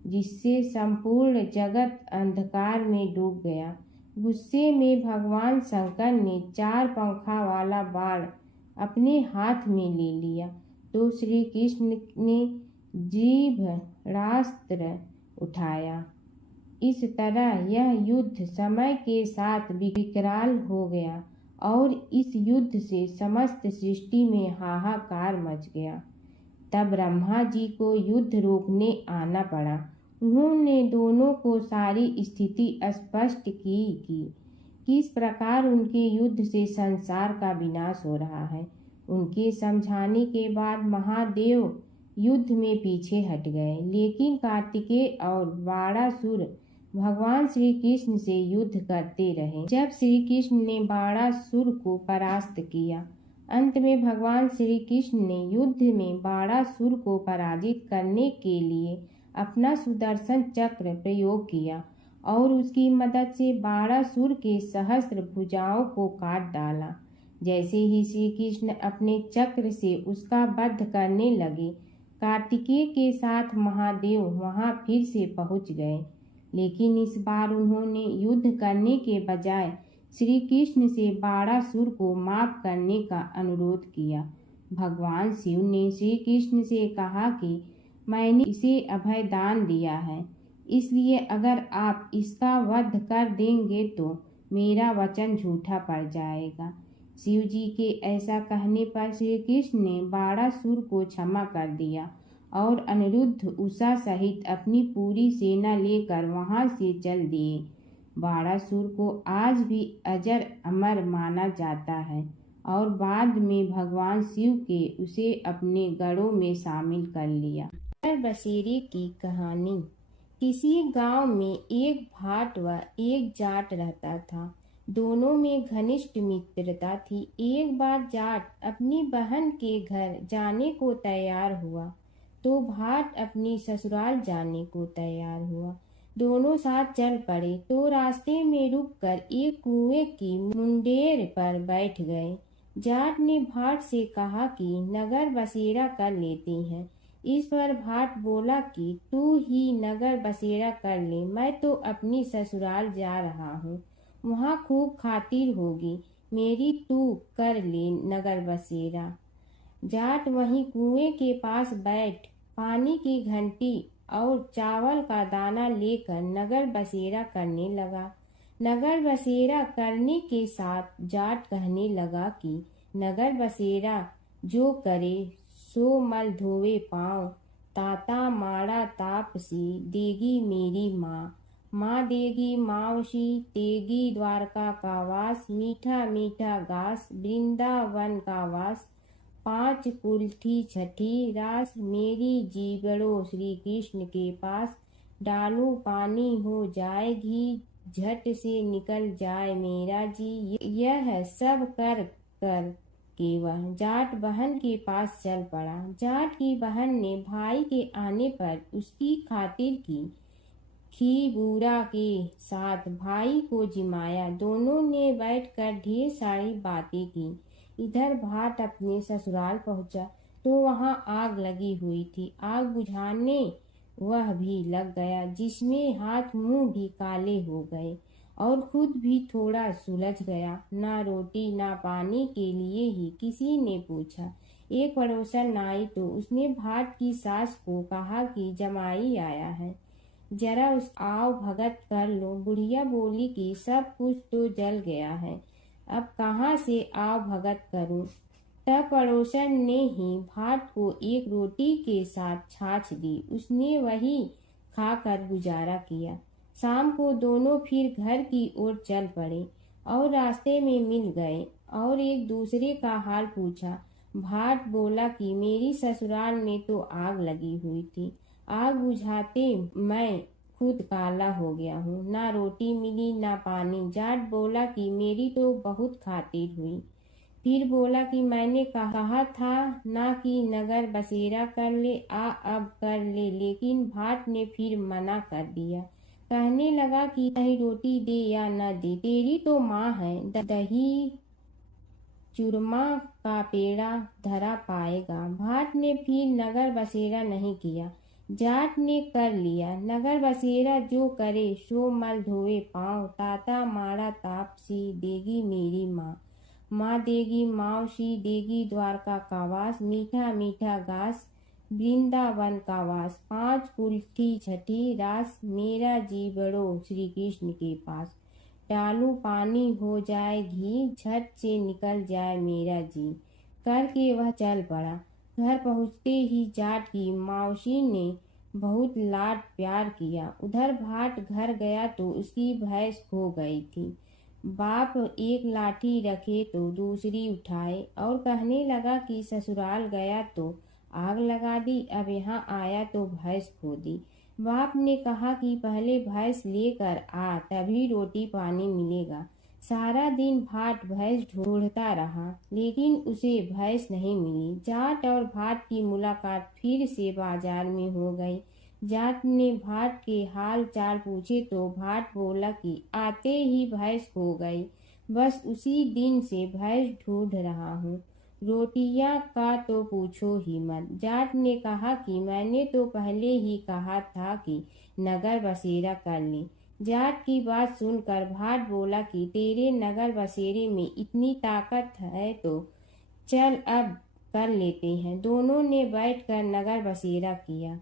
जिससे संपूर्ण जगत अंधकार में डूब गया। गुस्से में भगवान शंकर ने 4 पंखा वाला बाण अपने हाथ में ले लिया तो श्री कृष्ण ने जीभरास्त्र उठाया। इस तरह यह युद्ध समय के साथ विकराल हो गया और इस युद्ध से समस्त सृष्टि में हाहाकार मच गया। तब ब्रह्मा जी को युद्ध रोकने आना पड़ा। उन्होंने दोनों को सारी स्थिति स्पष्ट की कि किस प्रकार उनके युद्ध से संसार का विनाश हो रहा है। उनके समझाने के बाद महादेव युद्ध में पीछे हट गए, लेकिन कार्तिकेय और बाणासुर भगवान श्री कृष्ण से युद्ध करते रहे। जब श्री कृष्ण ने बाणासुर को परास्त किया, अंत में भगवान श्री कृष्ण ने युद्ध में बाणासुर को पराजित करने के लिए अपना सुदर्शन चक्र प्रयोग किया और उसकी मदद से बाणासुर के सहस्त्र भुजाओं को काट डाला। जैसे ही श्री कृष्ण अपने चक्र से उसका वध करने लगे, कार्तिकेय के साथ महादेव वहां फिर से पहुंच गए, लेकिन इस बार उन्होंने युद्ध करने के बजाय श्री कृष्ण से बाणासुर को माफ करने का अनुरोध किया। भगवान शिव ने श्री कृष्ण से कहा कि मैंने इसे अभय दान दिया है, इसलिए अगर आप इसका वध कर देंगे तो मेरा वचन झूठा पड़ जाएगा। शिव जी के ऐसा कहने पर श्री कृष्ण ने बाणासुर को क्षमा कर दिया और अनिरुद्ध, उषा सहित अपनी पूरी सेना लेकर वहां से चल दिए। बाणासुर को आज भी अजर अमर माना जाता है और बाद में भगवान शिव के उसे अपने गढ़ों में शामिल कर लिया। बसेरे की कहानी। किसी गांव में एक भाट व एक जाट रहता था। दोनों में घनिष्ठ मित्रता थी। एक बार जाट अपनी बहन के घर जाने को तैयार हुआ तो भाट अपनी ससुराल जाने को तैयार हुआ। दोनों साथ चल पड़े तो रास्ते में रुककर एक कुएं की मुंडेर पर बैठ गए। जाट ने भाट से कहा कि नगर बसेरा कर लेते हैं। इस पर भाट बोला कि तू ही नगर बसेरा कर ले, मैं तो अपनी ससुराल जा रहा हूँ, वहाँ खूब खातिर होगी मेरी, तू कर ले नगर बसेरा। जाट वहीं कुएं के पास बैठ पानी की घंटी और चावल का दाना लेकर नगर बसेरा करने लगा। नगर बसेरा करने के साथ जाट कहने लगा कि नगर बसेरा जो करे सो मल धोवे पाँव, ताता माड़ा तापसी देगी मेरी माँ, माँ देगी मावशी तेगी द्वारका का वास, मीठा मीठा घास वृंदावन का वास, पाँच कुल्ठी छठी रास मेरी जीवड़ो श्री कृष्ण के पास, डालू पानी हो जाए घी झट से निकल जाए मेरा जी। यह सब कर कर के वह जाट बहन के पास चल पड़ा। जाट की बहन ने भाई के आने पर उसकी खातिर की खी बूरा के साथ भाई को जिमाया। दोनों ने बैठकर ढेर सारी बातें की। इधर भाट अपने ससुराल पहुंचा तो वहां आग लगी हुई थी। आग बुझाने वह भी लग गया, जिसमें हाथ मुंह भी काले हो गए और खुद भी थोड़ा सुलझ गया। ना रोटी ना पानी के लिए ही किसी ने पूछा। एक पड़ोसन आई तो उसने भाट की सास को कहा कि जमाई आया है, जरा उस आओ भगत कर लो। बुढ़िया बोली कि सब कुछ तो जल गया है, अब कहाँ से आओ भगत करूं। तब पड़ोसन ने ही भाट को एक रोटी के साथ छाछ दी। उसने वही खाकर गुजारा किया। शाम को दोनों फिर घर की ओर चल पड़े और रास्ते में मिल गए और एक दूसरे का हाल पूछा। भाट बोला कि मेरी ससुराल में तो आग लगी हुई थी, आग बुझाते मैं खुद काला हो गया हूँ, ना रोटी मिली ना पानी। जाट बोला कि मेरी तो बहुत खातिर हुई। फिर बोला कि मैंने कहा था ना कि नगर बसेरा कर ले, आ अब कर ले, लेकिन भाट ने फिर मना कर दिया। कहने लगा कि चाहे रोटी दे या न दे, तेरी तो माँ है, दही चूरमा का पेड़ा धरा पाएगा। भाट ने फिर नगर बसेरा नहीं किया, जाट ने कर लिया। नगर बसेरा जो करे सो मल धोवे पाँव, ताता माड़ा तापसी देगी मेरी माँ, माँ देगी मावशी देगी द्वारका का वास, मीठा मीठा घास वृंदावन का वास, पाँच कुल्ठी छठी रास मेरा जीवड़ो श्री कृष्ण के पास, डालू पानी हो जाए घी झट से निकल जाए मेरा जी। करके वह चल पड़ा। घर पहुँचते ही जाट की मावशी ने बहुत लाड प्यार किया। उधर भाट घर गया तो उसकी भैंस खो गई थी। बाप एक लाठी रखे तो दूसरी उठाए और कहने लगा कि ससुराल गया तो आग लगा दी, अब यहाँ आया तो भैंस खो दी। बाप ने कहा कि पहले भैंस लेकर आ, तभी रोटी पानी मिलेगा। सारा दिन भाट भैंस ढूंढता रहा, लेकिन उसे भैंस नहीं मिली। जाट और भाट की मुलाकात फिर से बाजार में हो गई। जाट ने भाट के हाल चाल पूछे तो भाट बोला कि आते ही भैंस खो गई, बस उसी दिन से भैंस ढूंढ रहा हूँ। रोटियां का तो पूछो ही मत। जाट ने कहा कि मैंने तो पहले ही कहा था कि नगर बसेरा कर ले। जाट की बात सुनकर भाट बोला कि तेरे नगर बसेरे में इतनी ताकत है तो चल अब कर लेते हैं। दोनों ने बैठकर नगर बसेरा किया।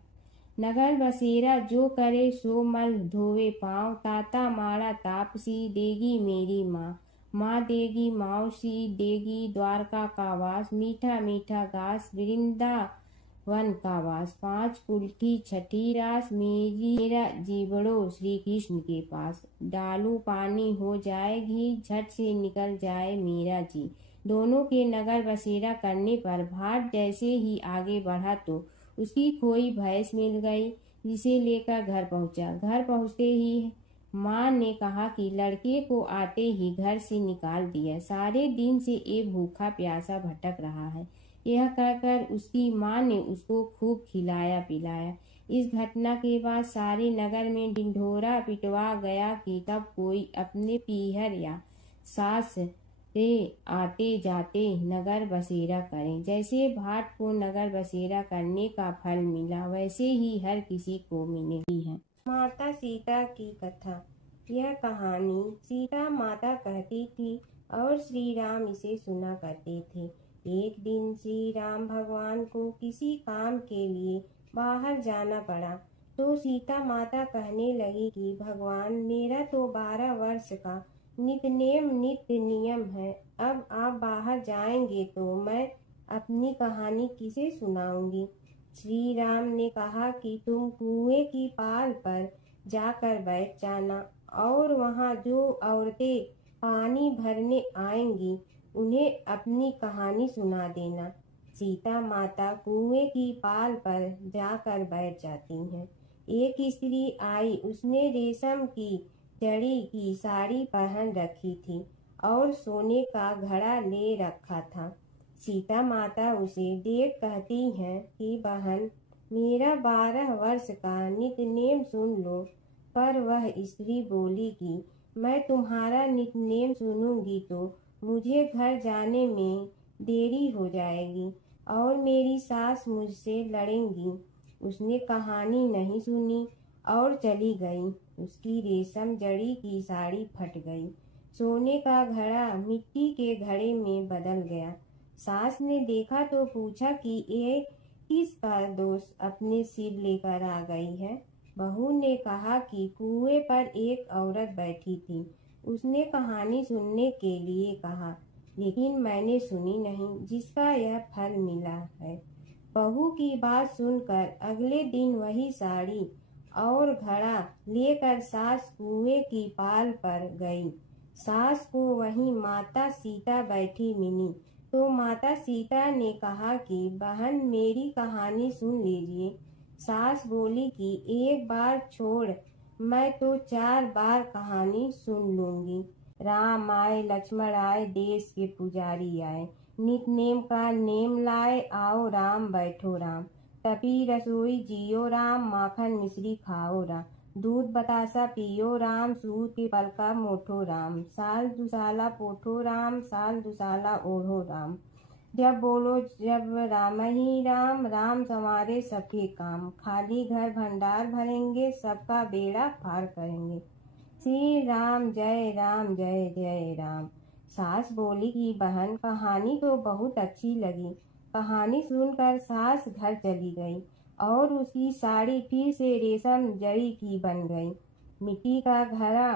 नगर बसेरा जो करे सो मल धोवे पाँव, ताता माड़ा तापसी देगी मेरी माँ, माँ देगी मावशी देगी द्वारका का वास, मीठा मीठा घास वृंदावन का वास, पाँच कुल्ठी छठी रास मेरा जीवड़ो श्री कृष्ण के पास, डालू पानी हो जाए घी झट से निकल जाए मेरा जी। दोनों के नगर बसेरा करने पर भाट जैसे ही आगे बढ़ा तो उसकी खोई भैंस मिल गई, जिसे लेकर घर पहुंचा। घर पहुंचते ही माँ ने कहा कि लड़के को आते ही घर से निकाल दिया, सारे दिन से ये भूखा प्यासा भटक रहा है। यह कहकर उसकी माँ ने उसको खूब खिलाया पिलाया। इस घटना के बाद सारे नगर में ढिंढोरा पिटवा गया कि कब कोई अपने पीहर या सास से आते जाते नगर बसेरा करें। जैसे भाट को नगर बसेरा करने का फल मिला, वैसे ही हर किसी को मिलेगी है। माता सीता की कथा। यह कहानी सीता माता कहती थी और श्री राम इसे सुना करते थे। एक दिन श्री राम भगवान को किसी काम के लिए बाहर जाना पड़ा, तो सीता माता कहने लगी कि भगवान, मेरा तो 12 वर्ष का नित्य नियम है। अब आप बाहर जाएंगे तो मैं अपनी कहानी किसे सुनाऊंगी। श्री राम ने कहा कि तुम कुएं की पाल पर जाकर बैठ जाना और वहां जो औरतें पानी भरने आएंगी उन्हें अपनी कहानी सुना देना। सीता माता कुएं की पाल पर जाकर बैठ जाती हैं। एक स्त्री आई, उसने रेशम की जड़ी की साड़ी पहन रखी थी और सोने का घड़ा ले रखा था। सीता माता उसे देख कहती हैं कि बहन, मेरा 12 वर्ष का नित्य सुन लो। पर वह स्त्री बोली कि मैं तुम्हारा नित्य सुनूंगी तो मुझे घर जाने में देरी हो जाएगी और मेरी सास मुझसे लड़ेंगी। उसने कहानी नहीं सुनी और चली गई। उसकी रेशम जड़ी की साड़ी फट गई, सोने का घड़ा मिट्टी के घड़े में बदल गया। सास ने देखा तो पूछा कि ये किसका दोष अपने सिर लेकर आ गई है। बहू ने कहा कि कुएं पर एक औरत बैठी थी, उसने कहानी सुनने के लिए कहा, लेकिन मैंने सुनी नहीं, जिसका यह फल मिला है। बहू की बात सुनकर अगले दिन वही साड़ी और घड़ा लेकर सास कुएं की पाल पर गई। सास को वहीं माता सीता बैठी मिली, तो माता सीता ने कहा कि बहन, मेरी कहानी सुन लीजिए। सास बोली कि एक बार छोड़, मैं तो 4 बार कहानी सुन लूंगी। राम आए लक्ष्मण आए, देश के पुजारी आए, नित नेम का नेम लाए, आओ राम बैठो राम। तपी रसोई जियो राम, माखन मिश्री खाओ राम। दूध बतासा पियो राम, सूत के पलका मोठो राम। साल दुसाला पोठो राम, साल दुसाला ओढ़ो राम। जब बोलो जब राम ही राम, राम संवारे सबके काम। खाली घर भंडार भरेंगे, सबका बेड़ा पार करेंगे। श्री राम जय राम जय जय राम। सास बोली कि बहन, कहानी तो बहुत अच्छी लगी। कहानी सुनकर सास घर चली गई और उसकी साड़ी फिर से रेशम जड़ी की बन गई। मिट्टी का घड़ा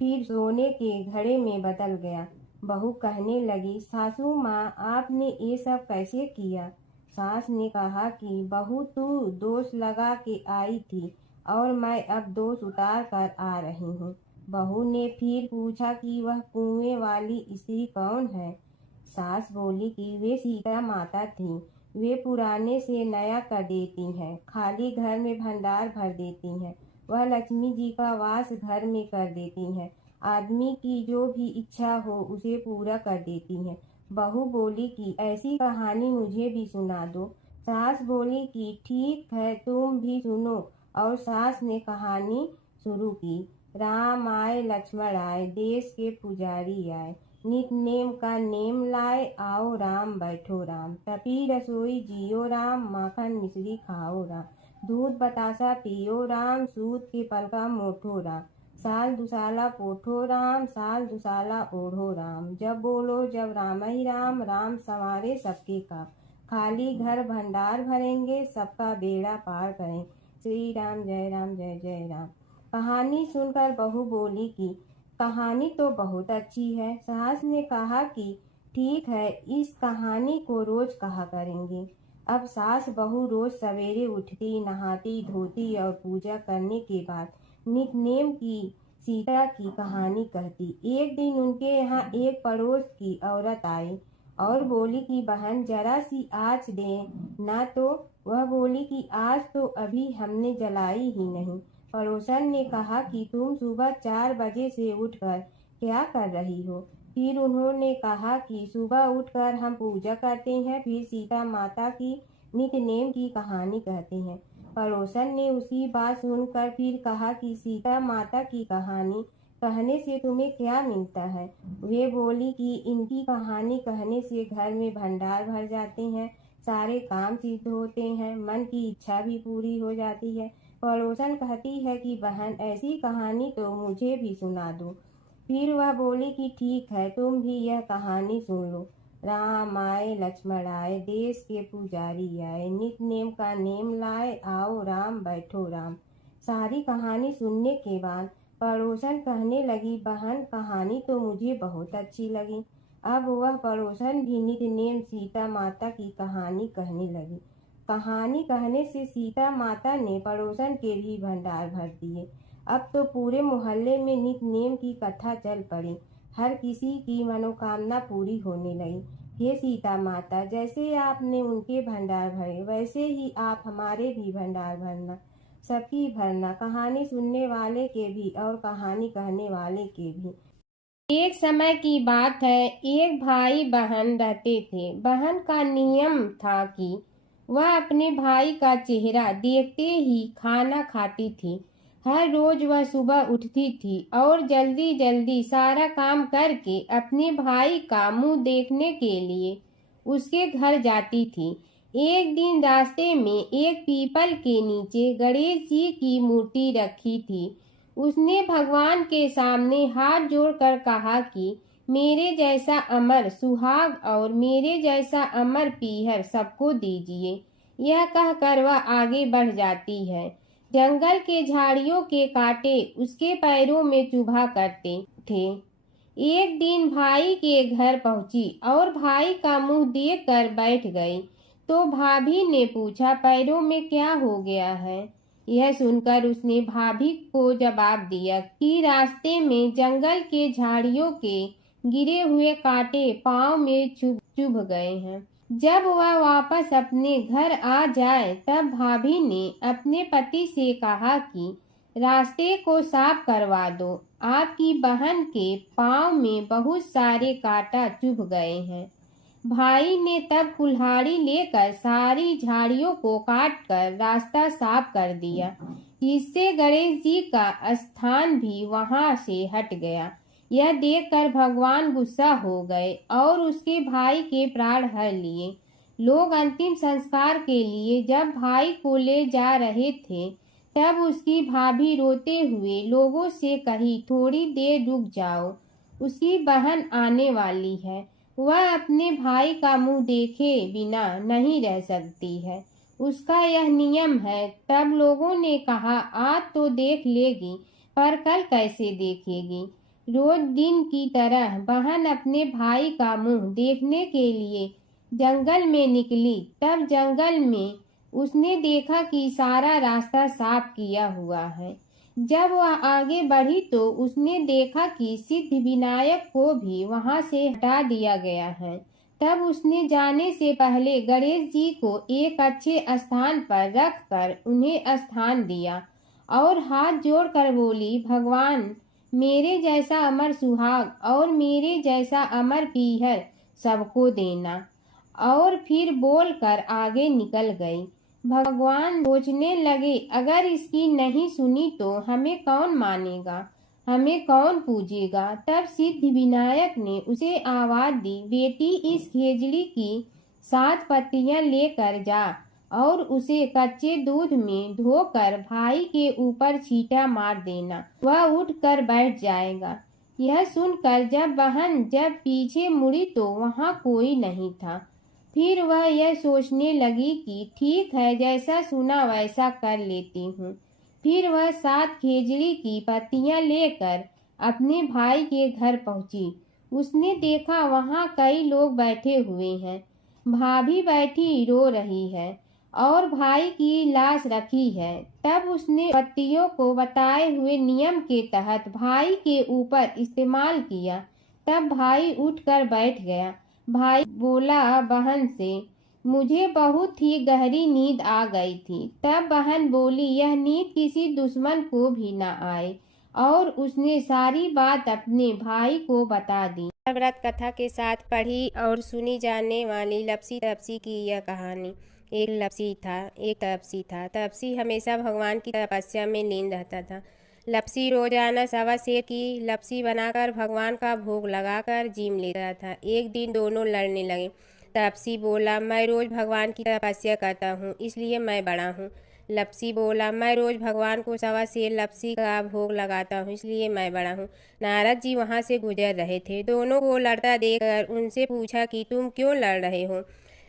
फिर सोने के घड़े में बदल गया। बहू कहने लगी, सासू माँ, आपने ये सब कैसे किया। सास ने कहा कि बहू, तू दोष लगा के आई थी और मैं अब दोष उतार कर आ रही हूँ। बहू ने फिर पूछा कि वह कुएं वाली स्त्री कौन है। सास बोली कि वे सीता माता थी। वे पुराने से नया कर देती हैं, खाली घर में भंडार भर देती हैं। वह लक्ष्मी जी का वास घर में कर देती हैं। आदमी की जो भी इच्छा हो उसे पूरा कर देती हैं। बहू बोली कि ऐसी कहानी मुझे भी सुना दो। सास बोली कि ठीक है, तुम भी सुनो। और सास ने कहानी शुरू की। राम आए लक्ष्मण आए, देश के पुजारी आए, नित नेम का नेम लाए, आओ राम बैठो राम। तपी रसोई जियो राम, माखन मिश्री खाओ राम। दूध बतासा पियो राम, सूत के पलका मोठो राम। साल दुसाला पोठो राम, साल दुसाला ओढ़ो राम। जब बोलो जब राम ही राम, राम संवारे सबके काम। खाली घर भंडार भरेंगे, सबका बेड़ा पार करें। श्री राम जय जय राम। कहानी सुनकर बहू बोली कि कहानी तो बहुत अच्छी है। सास ने कहा कि ठीक है, इस कहानी को रोज कहा करेंगे। अब सास बहू रोज सवेरे उठती, नहाती धोती और पूजा करने के बाद नित नेम की सीता की कहानी कहती। एक दिन उनके यहाँ एक पड़ोस की औरत आई और बोली कि बहन, जरा सी आँच दे ना। तो वह बोली कि आज तो अभी हमने जलाई ही नहीं। पड़ोसन ने कहा कि तुम सुबह 4 बजे से उठकर क्या कर रही हो। फिर उन्होंने कहा कि सुबह उठकर हम पूजा करते हैं, फिर सीता माता की नित्य-नेम की कहानी कहते हैं। पड़ोसन ने उसकी बात सुनकर फिर कहा कि सीता माता की कहानी कहने से तुम्हें क्या मिलता है। वे बोली कि इनकी कहानी कहने से घर में भंडार भर जाते हैं, सारे काम सिद्ध होते हैं, मन की इच्छा भी पूरी हो जाती है। पड़ोसन कहती है कि बहन, ऐसी कहानी तो मुझे भी सुना दो। फिर वह बोली कि ठीक है, तुम भी यह कहानी सुन लो। राम आए लक्ष्मण आए, देश के पुजारी आए, नित नेम का नेम लाए, आओ राम बैठो राम। सारी कहानी सुनने के बाद पड़ोसन कहने लगी, बहन कहानी तो मुझे बहुत अच्छी लगी। अब वह पड़ोसन भी नित नेम सीता माता की कहानी कहने लगी। कहानी कहने से सीता माता ने पड़ोसन के भी भंडार भर दिए। अब तो पूरे मोहल्ले में नित नेम की कथा चल पड़ी। हर किसी की मनोकामना पूरी होने लगी। हे सीता माता, जैसे आपने उनके भंडार भरे, वैसे ही आप हमारे भी भंडार भरना, सबकी भरना, कहानी सुनने वाले के भी और कहानी कहने वाले के भी। एक समय की बात है, एक भाई बहन रहते थे। बहन का नियम था कि वह अपने भाई का चेहरा देखते ही खाना खाती थी। हर रोज वह सुबह उठती थी और जल्दी जल्दी सारा काम करके अपने भाई का मुंह देखने के लिए उसके घर जाती थी। एक दिन रास्ते में एक पीपल के नीचे गणेश जी की मूर्ति रखी थी। उसने भगवान के सामने हाथ जोड़कर कहा कि मेरे जैसा अमर सुहाग और मेरे जैसा अमर पीहर सबको दीजिए। यह कहकर वह आगे बढ़ जाती है। जंगल के झाड़ियों के कांटे उसके पैरों में चुभा करते थे। एक दिन भाई के घर पहुंची और भाई का मुंह देखकर बैठ गई। तो भाभी ने पूछा, पैरों में क्या हो गया है। यह सुनकर उसने भाभी को जवाब दिया कि रास्ते में जंगल के झाड़ियों के गिरे हुए कांटे पांव में चुभ गए हैं। जब वह वापस अपने घर आ जाए तब भाभी ने अपने पति से कहा कि रास्ते को साफ करवा दो, आपकी बहन के पांव में बहुत सारे कांटा चुभ गए हैं। भाई ने तब कुल्हाड़ी लेकर सारी झाड़ियों को काटकर रास्ता साफ कर दिया, जिससे गणेश जी का स्थान भी वहां से हट गया। यह देखकर भगवान गुस्सा हो गए और उसके भाई के प्राण हर लिए। लोग अंतिम संस्कार के लिए जब भाई को ले जा रहे थे तब उसकी भाभी रोते हुए लोगों से कही, थोड़ी देर रुक जाओ, उसकी बहन आने वाली है, वह अपने भाई का मुंह देखे बिना नहीं रह सकती है, उसका यह नियम है। तब लोगों ने कहा, आज तो देख लेगी पर कल कैसे देखेगी। रोज दिन की तरह बहन अपने भाई का मुंह देखने के लिए जंगल में निकली। तब जंगल में उसने देखा कि सारा रास्ता साफ किया हुआ है। जब वह आगे बढ़ी तो उसने देखा कि सिद्ध विनायक को भी वहां से हटा दिया गया है। तब उसने जाने से पहले गणेश जी को एक अच्छे स्थान पर रखकर उन्हें स्थान दिया और हाथ जोड़कर बोली, भगवान मेरे जैसा अमर सुहाग और मेरे जैसा अमर पीहर सबको देना। और फिर बोलकर आगे निकल गई। भगवान सोचने लगे, अगर इसकी नहीं सुनी तो हमें कौन मानेगा, हमें कौन पूजेगा। तब सिद्ध विनायक ने उसे आवाज दी, बेटी इस खेजड़ी की 7 पत्तियां लेकर जा और उसे कच्चे दूध में धोकर भाई के ऊपर छींटा मार देना, वह उठकर बैठ जाएगा। यह सुनकर जब बहन पीछे मुड़ी तो वहां कोई नहीं था। फिर वह यह सोचने लगी कि ठीक है, जैसा सुना वैसा कर लेती हूँ। फिर वह 7 खेजड़ी की पत्तियां लेकर अपने भाई के घर पहुंची। उसने देखा वहां कई लोग बैठे हुए हैं। भाभी बैठी रो रही है और भाई की लाश रखी है। तब उसने पत्तियों को बताए हुए नियम के तहत भाई के ऊपर इस्तेमाल किया। तब भाई उठकर बैठ गया। भाई बोला बहन से, मुझे बहुत ही गहरी नींद आ गई थी। तब बहन बोली, यह नींद किसी दुश्मन को भी न आए, और उसने सारी बात अपने भाई को बता दी। व्रत कथा के साथ पढ़ी और सुनी जाने वाली लपसी तपसी की यह कहानी। एक तपसी था। तपसी हमेशा भगवान की तपस्या में लीन रहता था। लपसी रोजाना सवा सेर की लपसी बनाकर भगवान का भोग लगाकर जीम लेता था। एक दिन दोनों लड़ने लगे। तपसी बोला, मैं रोज भगवान की तपस्या करता हूँ, इसलिए मैं बड़ा हूँ। लपसी बोला, मैं रोज भगवान को सवा सेर लपसी का भोग लगाता हूँ, इसलिए मैं बड़ा हूँ। नारद जी वहाँ से गुजर रहे थे। दोनों को लड़ता देखकर उनसे पूछा कि तुम क्यों लड़ रहे हो।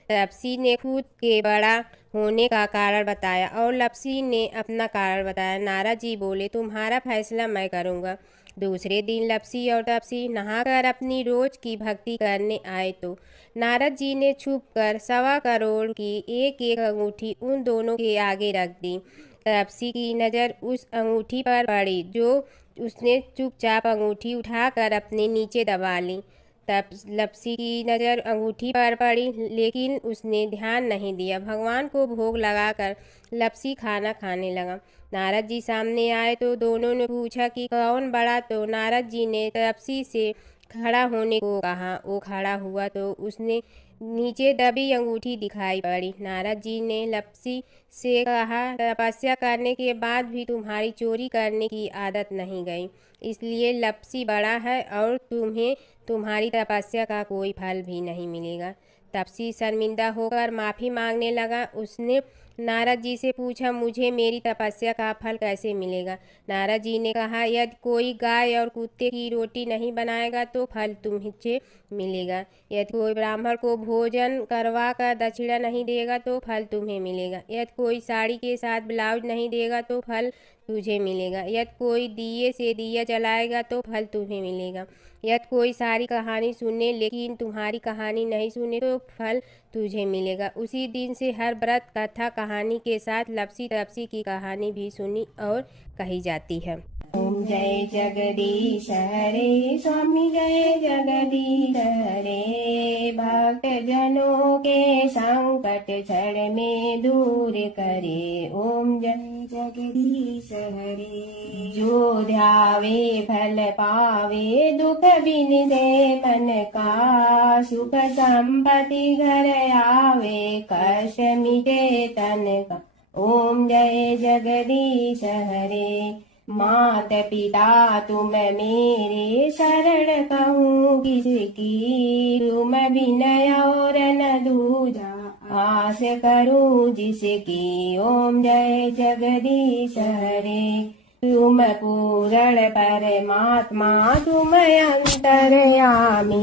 लपसी ने खुद के बड़ा होने का कारण बताया और लपसी ने अपना कारण बताया। नारद जी बोले, तुम्हारा फैसला मैं करूँगा। दूसरे दिन लपसी और तपसी नहाकर अपनी रोज की भक्ति करने आए तो नारद जी ने छुपकर 1.25 करोड़ की एक एक अंगूठी उन दोनों के आगे रख दी। तपसी की नज़र उस अंगूठी पर पड़ी जो उसने चुपचाप अंगूठी उठाकर अपने नीचे दबा ली। तब लपसी की नज़र अंगूठी पर पड़ी, लेकिन उसने ध्यान नहीं दिया। भगवान को भोग लगाकर लपसी खाना खाने लगा। नारद जी सामने आए तो दोनों ने पूछा कि कौन बड़ा, तो नारद जी ने लपसी से खड़ा होने को कहा। वो खड़ा हुआ तो उसने नीचे दबी अंगूठी दिखाई पड़ी। नारद जी ने लपसी से कहा, तपस्या करने के बाद भी तुम्हारी चोरी करने की आदत नहीं गई, इसलिए लपसी बड़ा है और तुम्हें तुम्हारी तपस्या का कोई फल भी नहीं मिलेगा। तपसी शर्मिंदा होकर माफ़ी मांगने लगा। उसने नारद जी से पूछा, मुझे मेरी तपस्या का फल कैसे मिलेगा। नारद जी ने कहा, यदि कोई गाय और कुत्ते की रोटी नहीं बनाएगा तो फल तुम्हें मिलेगा। यदि कोई ब्राह्मण को भोजन करवा कर दक्षिणा नहीं देगा तो फल तुम्हें मिलेगा। यदि कोई साड़ी के साथ ब्लाउज नहीं देगा तो फल तुझे मिलेगा। यदि कोई दिए से दिया जलाएगा तो फल तुम्हें मिलेगा। यदि कोई सारी कहानी सुने लेकिन तुम्हारी कहानी नहीं सुने तो फल तुझे मिलेगा। उसी दिन से हर व्रत कथा कहानी के साथ लपसी तपसी की कहानी भी सुनी और कही जाती है। ओम जय जगदीश हरे स्वामी, जय जगदीश हरे। भक्त जनों के संकट क्षण में दूर करे। ओम जय जगदीश हरे। जो ध्यावे फल पावे, दुख बिन दे मन का। सुख संपत्ति घर आवे, कष्ट मिटे तन का। ओम जय जगदीश हरे। मात पिता तुम मेरे, शरण कहूँ किसकी। तुम विनय और न दूजा, आस करूँ जिसकी। ओम जय जगदीश हरे। तुम पूर्ण परमात्मा, तुम अंतर्यामी।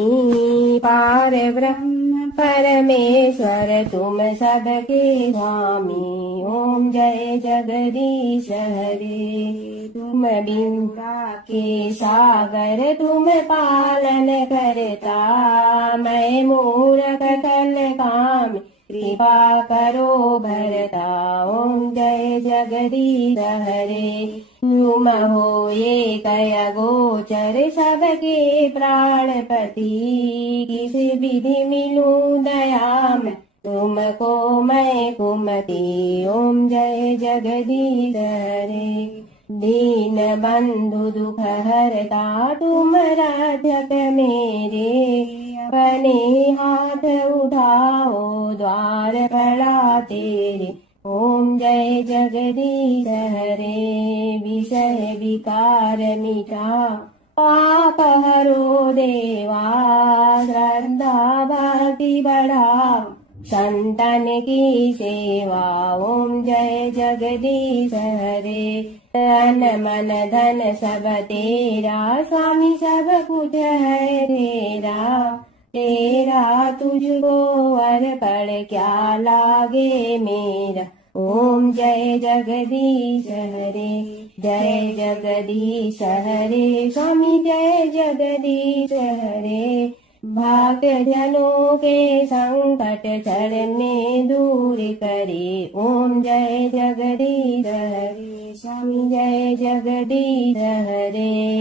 पार ब्रह्म परमेश्वर, तुम सबके स्वामी। ओम जय जगदीश हरे। तुम बिंदा के सागर, तुम पालन करता। मैं मूर्ख कल काम, कृपा करो भरता। ओम जय जगदीश हरे। तुम हो एक अगोचर, सबके प्राणपति। किस विधि मिलूं दया में, तुमको मैं कुमति। ओम जय जगदीश हरे। दीन बंधु दुख हरता, तुम राधक मेरे। अपने हाथ उठाओ, द्वार पड़ा तेरे। ओम जय जगदीश हरे। विषय विकार मिटा, पाप हरो देवा। श्रद्धा भक्ति बढ़ाओ, संतन की सेवा। ओम जय जगदीश हरे। तन मन धन सब तेरा, स्वामी सब कुछ है तेरा। तेरा तुझको अर्पण, क्या लागे मेरा। ओम जय जगदीश हरे। जय जगदीश हरे। स्वामी जय जगदीश हरे। भक्त जनों के संकट क्षण में दूर करे। ओम जय जगदीश हरे। स्वामी जय जगदीश हरे।